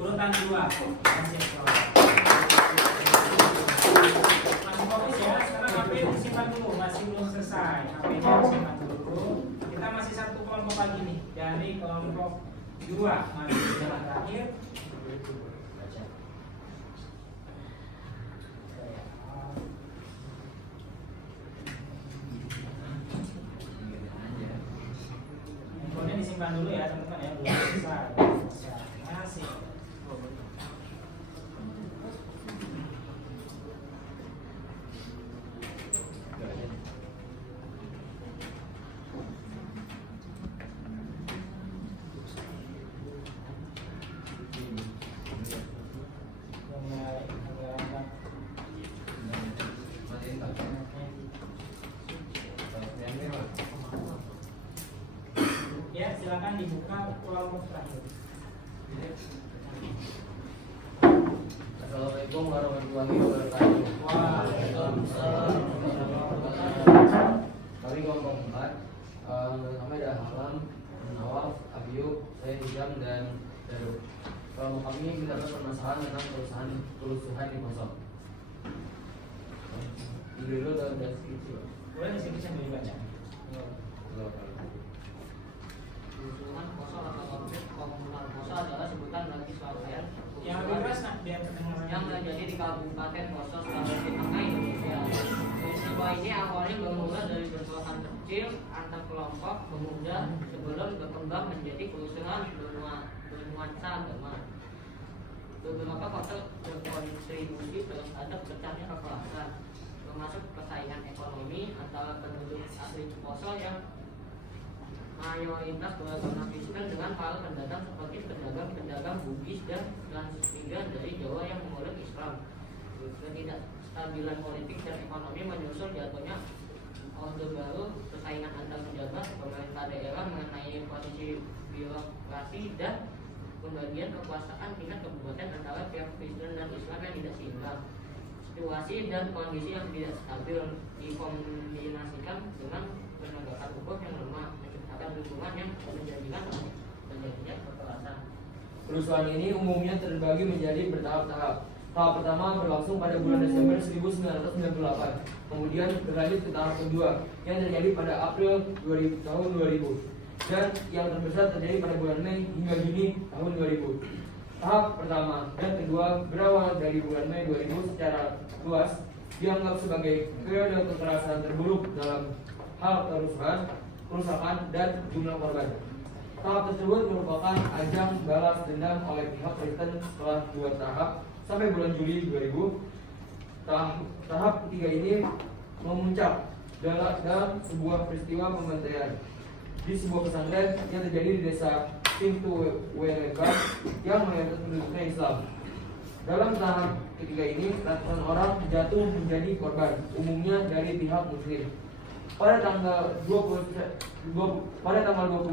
urutan 2. Masih fokus ya, sekarang HP disimpan dulu, masih belum selesai. HP-nya disimpan dulu. Kita masih satu kelompok lagi nih, dari kelompok 2 masih jalan terakhir. Handphonenya disimpan dulu ya teman-teman ya, belum selesai. Masih. Ya, silakan dibuka kelompok terakhir. Assalamualaikum warahmatullahi wabarakatuh. Waalaikumsalam. Kami kelompok 4. Kami ada Halam, Nawaf, Abiyu, saya Hijam dan Daru. Kelompok kami mendapat permasalahan tentang perusahaan kerusuhan di Poso. Dulu dalam deskripsi. Boleh deskripsi yang dibaca. Kerusuhan Poso atau konflik komunal Poso adalah sebutan bagi suatu daerah Yang lebih keras nak biar kedengaran. yang terjadi di Kabupaten Poso, Sulawesi Tengah, Indonesia. Peristiwa ini awalnya bermula dari bentrokan kecil antar kelompok pemuda sebelum berkembang menjadi kerusuhan bernuansa agama. Beberapa kota berkontribusi terhadap pecahnya kekerasan, termasuk persaingan ekonomi antara penduduk asli Poso yang mayoritas beragama Kristen dengan para pendatang seperti pedagang-pedagang Bugis dan transmigran dari Jawa yang memeluk Islam. Ketidakstabilan politik dan ekonomi menyusul jatuhnya Orde Baru, persaingan antar pejabat pemerintah daerah mengenai posisi birokrasi dan pembagian kekuasaan tingkat kabupaten antara pihak Kristen dan Islam yang tidak seimbang. Situasi dan kondisi yang tidak stabil dikombinasikan dengan penegakan hukum yang lemah, menciptakan lingkungan yang menjadikan terjadinya kekerasan. Kerusuhan ini umumnya terbagi menjadi bertahap-tahap. Tahap pertama berlangsung pada bulan Desember 1998, kemudian berlanjut ke tahap kedua yang terjadi pada April tahun 2000, dan yang terbesar terjadi pada bulan Mei hingga Juni tahun 2000. Tahap pertama dan kedua berawal dari bulan Mei 2000 secara luas dianggap sebagai periode kekerasan terburuk dalam hal kerusakan dan jumlah korban. Tahap tersebut merupakan ajang balas dendam oleh pihak Kristen setelah 2 tahap sampai bulan Juli 2000. Tahap ketiga ini memuncak dalam sebuah peristiwa pembantaian di sebuah pesantren yang terjadi di desa Pintuwereka yang mayoritas penduduknya Islam. Dalam tahap ketiga ini, ratusan orang jatuh menjadi korban, umumnya dari pihak Muslim. Pada tanggal 20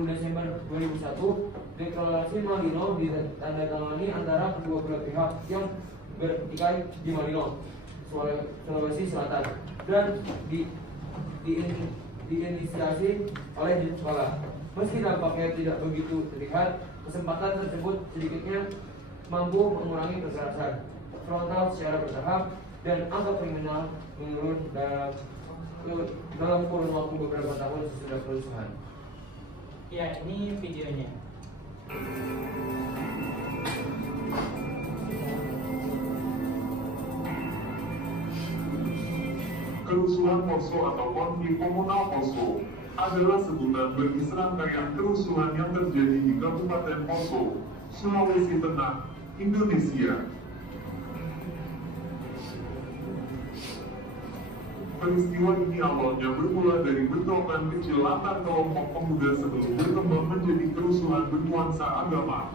Desember 2001, deklarasi Malino ditandatangani antara kedua belah pihak yang bertikai di Malino, Sulawesi Selatan, dan diinisiasi oleh Jepang. Meski dampaknya tidak begitu terlihat, kesempatan tersebut sedikitnya mampu mengurangi kekerasan frontal secara bertahap dan angka kriminal menurun dalam kurun waktu beberapa tahun sesudah kerusuhan. Ya, ini videonya. Kerusuhan Poso atau konflik komunal Poso adalah sebutan bagi serangkaian kerusuhan yang terjadi di Kabupaten Poso, Sulawesi Tengah, Indonesia. Peristiwa ini awalnya bermula dari bentrokan kecil antar kelompok pemuda sebelum berkembang menjadi kerusuhan bernuansa agama.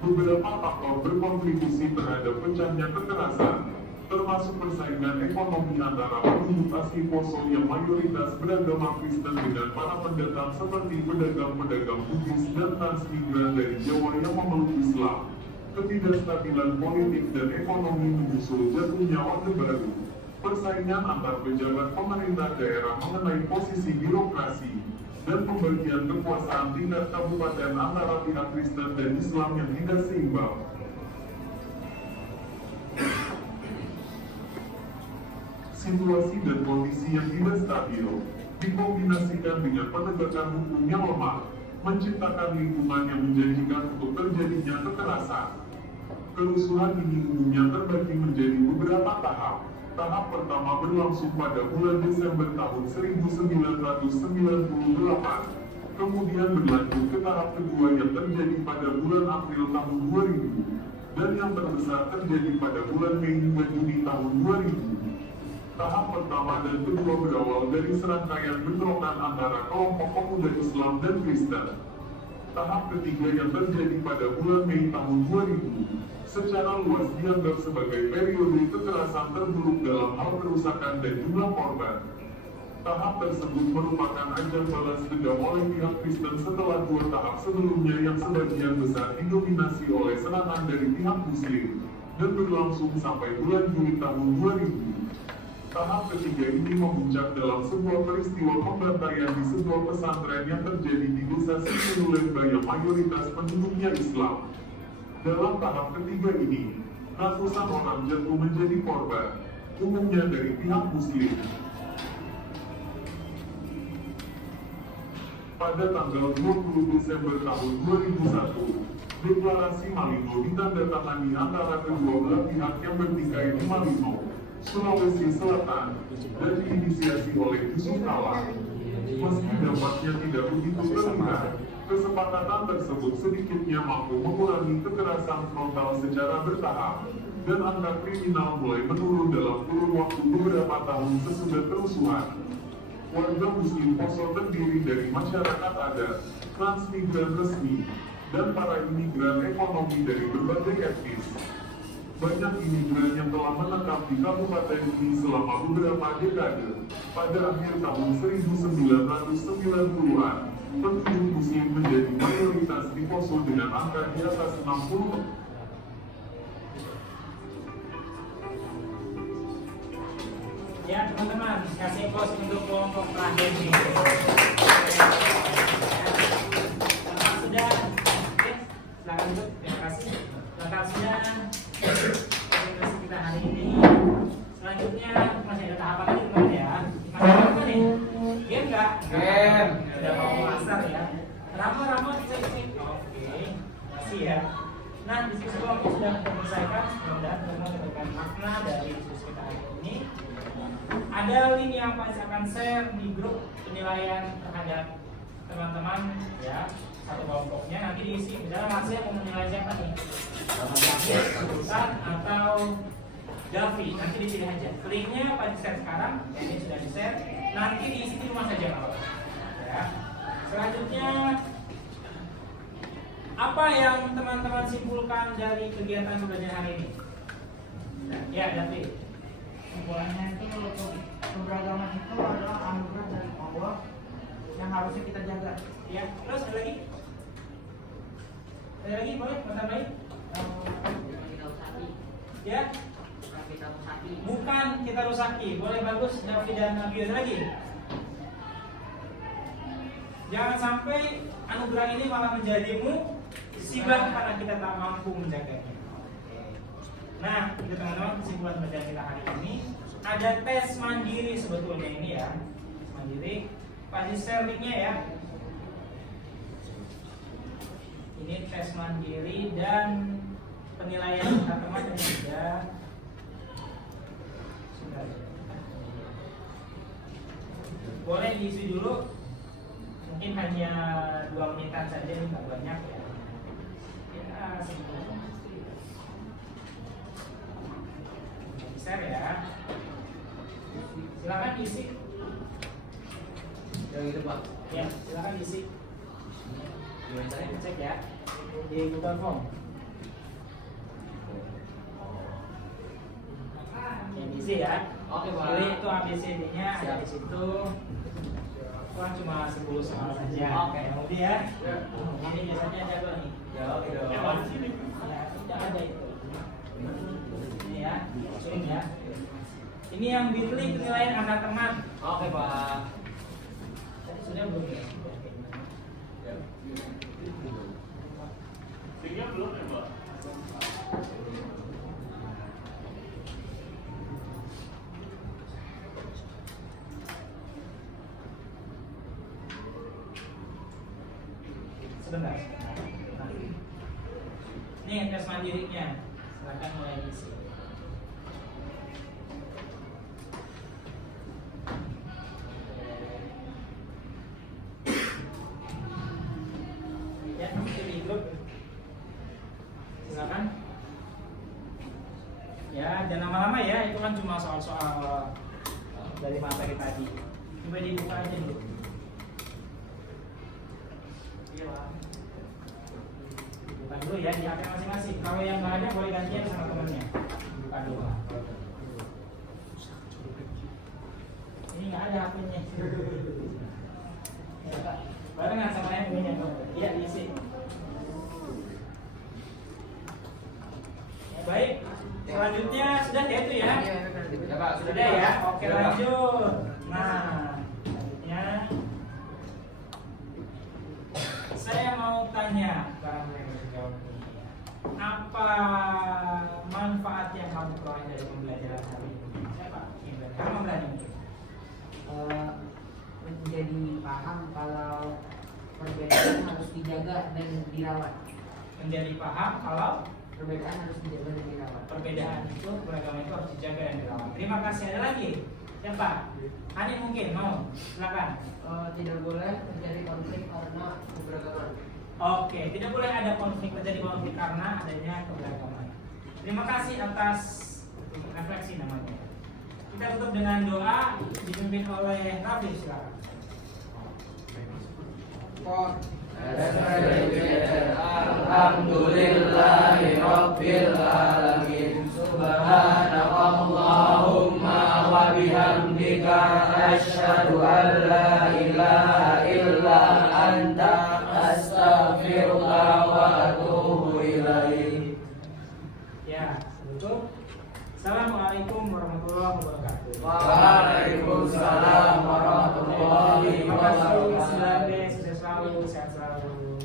Beberapa faktor berkontribusi terhadap pecahnya kekerasan, termasuk persaingan ekonomi antara penduduk asli Poso yang mayoritas beragama Kristen dengan para pendatang seperti pedagang-pedagang Bugis dan transmigran dari Jawa yang memeluk Islam. Ketidakstabilan politik dan ekonomi menyusul jatuhnya Orde Baru. Persaingan antar pejabat pemerintah daerah mengenai posisi birokrasi dan pembagian kekuasaan tingkat kabupaten antara pihak Kristen dan Islam yang tidak seimbang. Situasi dan kondisi yang tidak stabil dikombinasikan dengan penegakan hukum yang lemah, menciptakan lingkungan yang menjanjikan untuk terjadinya kekerasan. Kerusuhan ini umumnya terbagi menjadi beberapa tahap. Tahap pertama berlangsung pada bulan Desember tahun 1998, kemudian berlanjut ke tahap kedua yang terjadi pada bulan April tahun 2000, dan yang terbesar terjadi pada bulan Mei hingga Juni tahun 2000. Tahap pertama dan kedua berawal dari serangkaian bentrokan antara kelompok pemuda Islam dan Kristen. Tahap ketiga yang terjadi pada bulan Mei tahun 2000 secara luas dianggap sebagai periode kekerasan terburuk dalam hal kerusakan dan jumlah korban. Tahap tersebut merupakan ajang balas dendam oleh pihak Kristen setelah dua tahap sebelumnya yang sebagian besar didominasi oleh serangan dari pihak Muslim dan berlangsung sampai bulan Juli tahun 2000. Tahap ketiga ini memuncak dalam sebuah peristiwa pembantaian di sebuah pesantren yang terjadi di desa Sinulemba yang mayoritas penduduknya Islam. Dalam tahap ketiga ini, ratusan orang jatuh menjadi korban, umumnya dari pihak Muslim. Pada tanggal 20 Desember tahun 2001, deklarasi Malino ditandatangani antara kedua belah pihak yang bertikai di Malino, Sulawesi Selatan, dan diinisiasi oleh Yusuf Kala. Meski dampaknya tidak begitu terlihat, kesepakatan tersebut sedikitnya mampu mengurangi kekerasan frontal secara bertahap, dan angka kriminal mulai menurun dalam kurun waktu beberapa tahun sesudah kerusuhan. Warga Muslim Poso terdiri dari masyarakat adat, transmigran resmi, dan para imigran ekonomi dari berbagai etnis. Banyak imigran yang telah menetap di kabupaten ini selama beberapa dekade. Pada akhir tahun 1990-an, penduduk Muslim menjadi mayoritas di Poso dengan angka di atas 60%. Ya teman-teman, kasih pos untuk kelompok terakhir nih. Lengkap sudah, oke, silakan duduk. Terima kasih. Lengkap sudah presentasi kita hari ini. Selanjutnya masih ada tahapan lagi teman ya. Masih apa nih? Game nggak? Game. Udah mau master ya. Rama cek. Oke, kasih ya. Nah, diskusi kelompok sudah selesaikan. Mudah-mudahan teman-teman mendapatkan makna dari diskusi kita hari ini. Ada link yang Pak akan share di grup penilaian terhadap teman-teman ya, satu kelompoknya. Nanti diisi misalnya Mas yang mau menilai siapa nih, Sultan atau Davi, nanti dipilih aja. Linknya Pak di share sekarang, ya, ini sudah di share. Nanti diisi di rumah saja kalau ya. Selanjutnya, apa yang teman-teman simpulkan dari kegiatan pembelajaran hari ini? Ya, David. Simpulannya itu keberagaman itu adalah anugerah dari Allah yang harusnya kita jaga. Ya, terus ada lagi? Ada lagi boleh? Tambahin? Kita usaki. Ya? Kita usaki. Bukan kita rusaki. Boleh, bagus. David dan Nabi. Ada lagi? Jangan sampai anugerah ini malah menjadimu sibak karena kita tak mampu menjaganya. Nah, itu teman-teman kesimpulan pelajaran kita hari ini. Ada tes mandiri sebetulnya ini ya, mandiri. Kasih share linknya ya. Ini tes mandiri dan penilaian teman-teman sudah. Boleh diisi dulu. Mungkin hanya 2 menitan saja, ini nggak banyak ya. Ya, share ya. Silakan isi. Yang itu Pak. Ya, silakan isi. Saya cek ya di Google Form. Yang isi ya. Oke Pak. Jadi itu ABCD-nya ada di situ. Kurang cuma 10 soal saja. Oke. Kemudian ya. Ini biasanya jago nih. Ya, oke dong. Ya, di sini. Ya, tidak ada itu. Ini ya, ini ya. Ini yang bitly penilaian antar teman. Oke Pak. Tadi sudah belum ya? Tinggal belum ya Pak? Sebentar. Nah, ini tes mandirinya. Silakan mulai isi. Ya, di grup. Silakan. Ya, jangan lama-lama ya. Itu kan cuma soal-soal dari materi tadi. Coba dibuka aja dulu. Buka dulu ya di HP masing-masing. Kalau yang nggak ada boleh gantian sama temennya. Buka dulu. Ini nggak ada HP-nya. Barengan sama yang punya. Iya isi. Baik. Selanjutnya sudah ya itu ya. Ya Pak, Sudah ya. Oke lanjut. Nah, selanjutnya saya mau tanya barangkali yang menjawab ini. Apa manfaat yang kamu peroleh dari pembelajaran hari ini? Siapa? Kamu berani? Menjadi paham kalau perbedaan harus dijaga dan dirawat. Menjadi paham kalau Perbedaan harus dijaga dan dirawat. perbedaan itu, beragama itu harus dijaga dan dirawat. Terima kasih. Ada lagi? Siapa? Hani mungkin mau? Silakan. Tidak boleh terjadi konflik karena keberagaman. Oke, tidak boleh ada terjadi konflik karena adanya keberagaman. Terima kasih atas refleksi namanya. Kita tutup dengan doa dipimpin oleh Rafi, silakan. Alhamdulillahi Rabbil Alamin. Subhanakallahumma wa bihamdika asyhadu an la ilaha illa anta astaghfiruka wa atubu ilaik. Ya, tutup. Assalamualaikum warahmatullahi wabarakatuh. Waalaikumsalam warahmatullahi Terima kasih. wabarakatuh. Selamat selalu sehat selalu.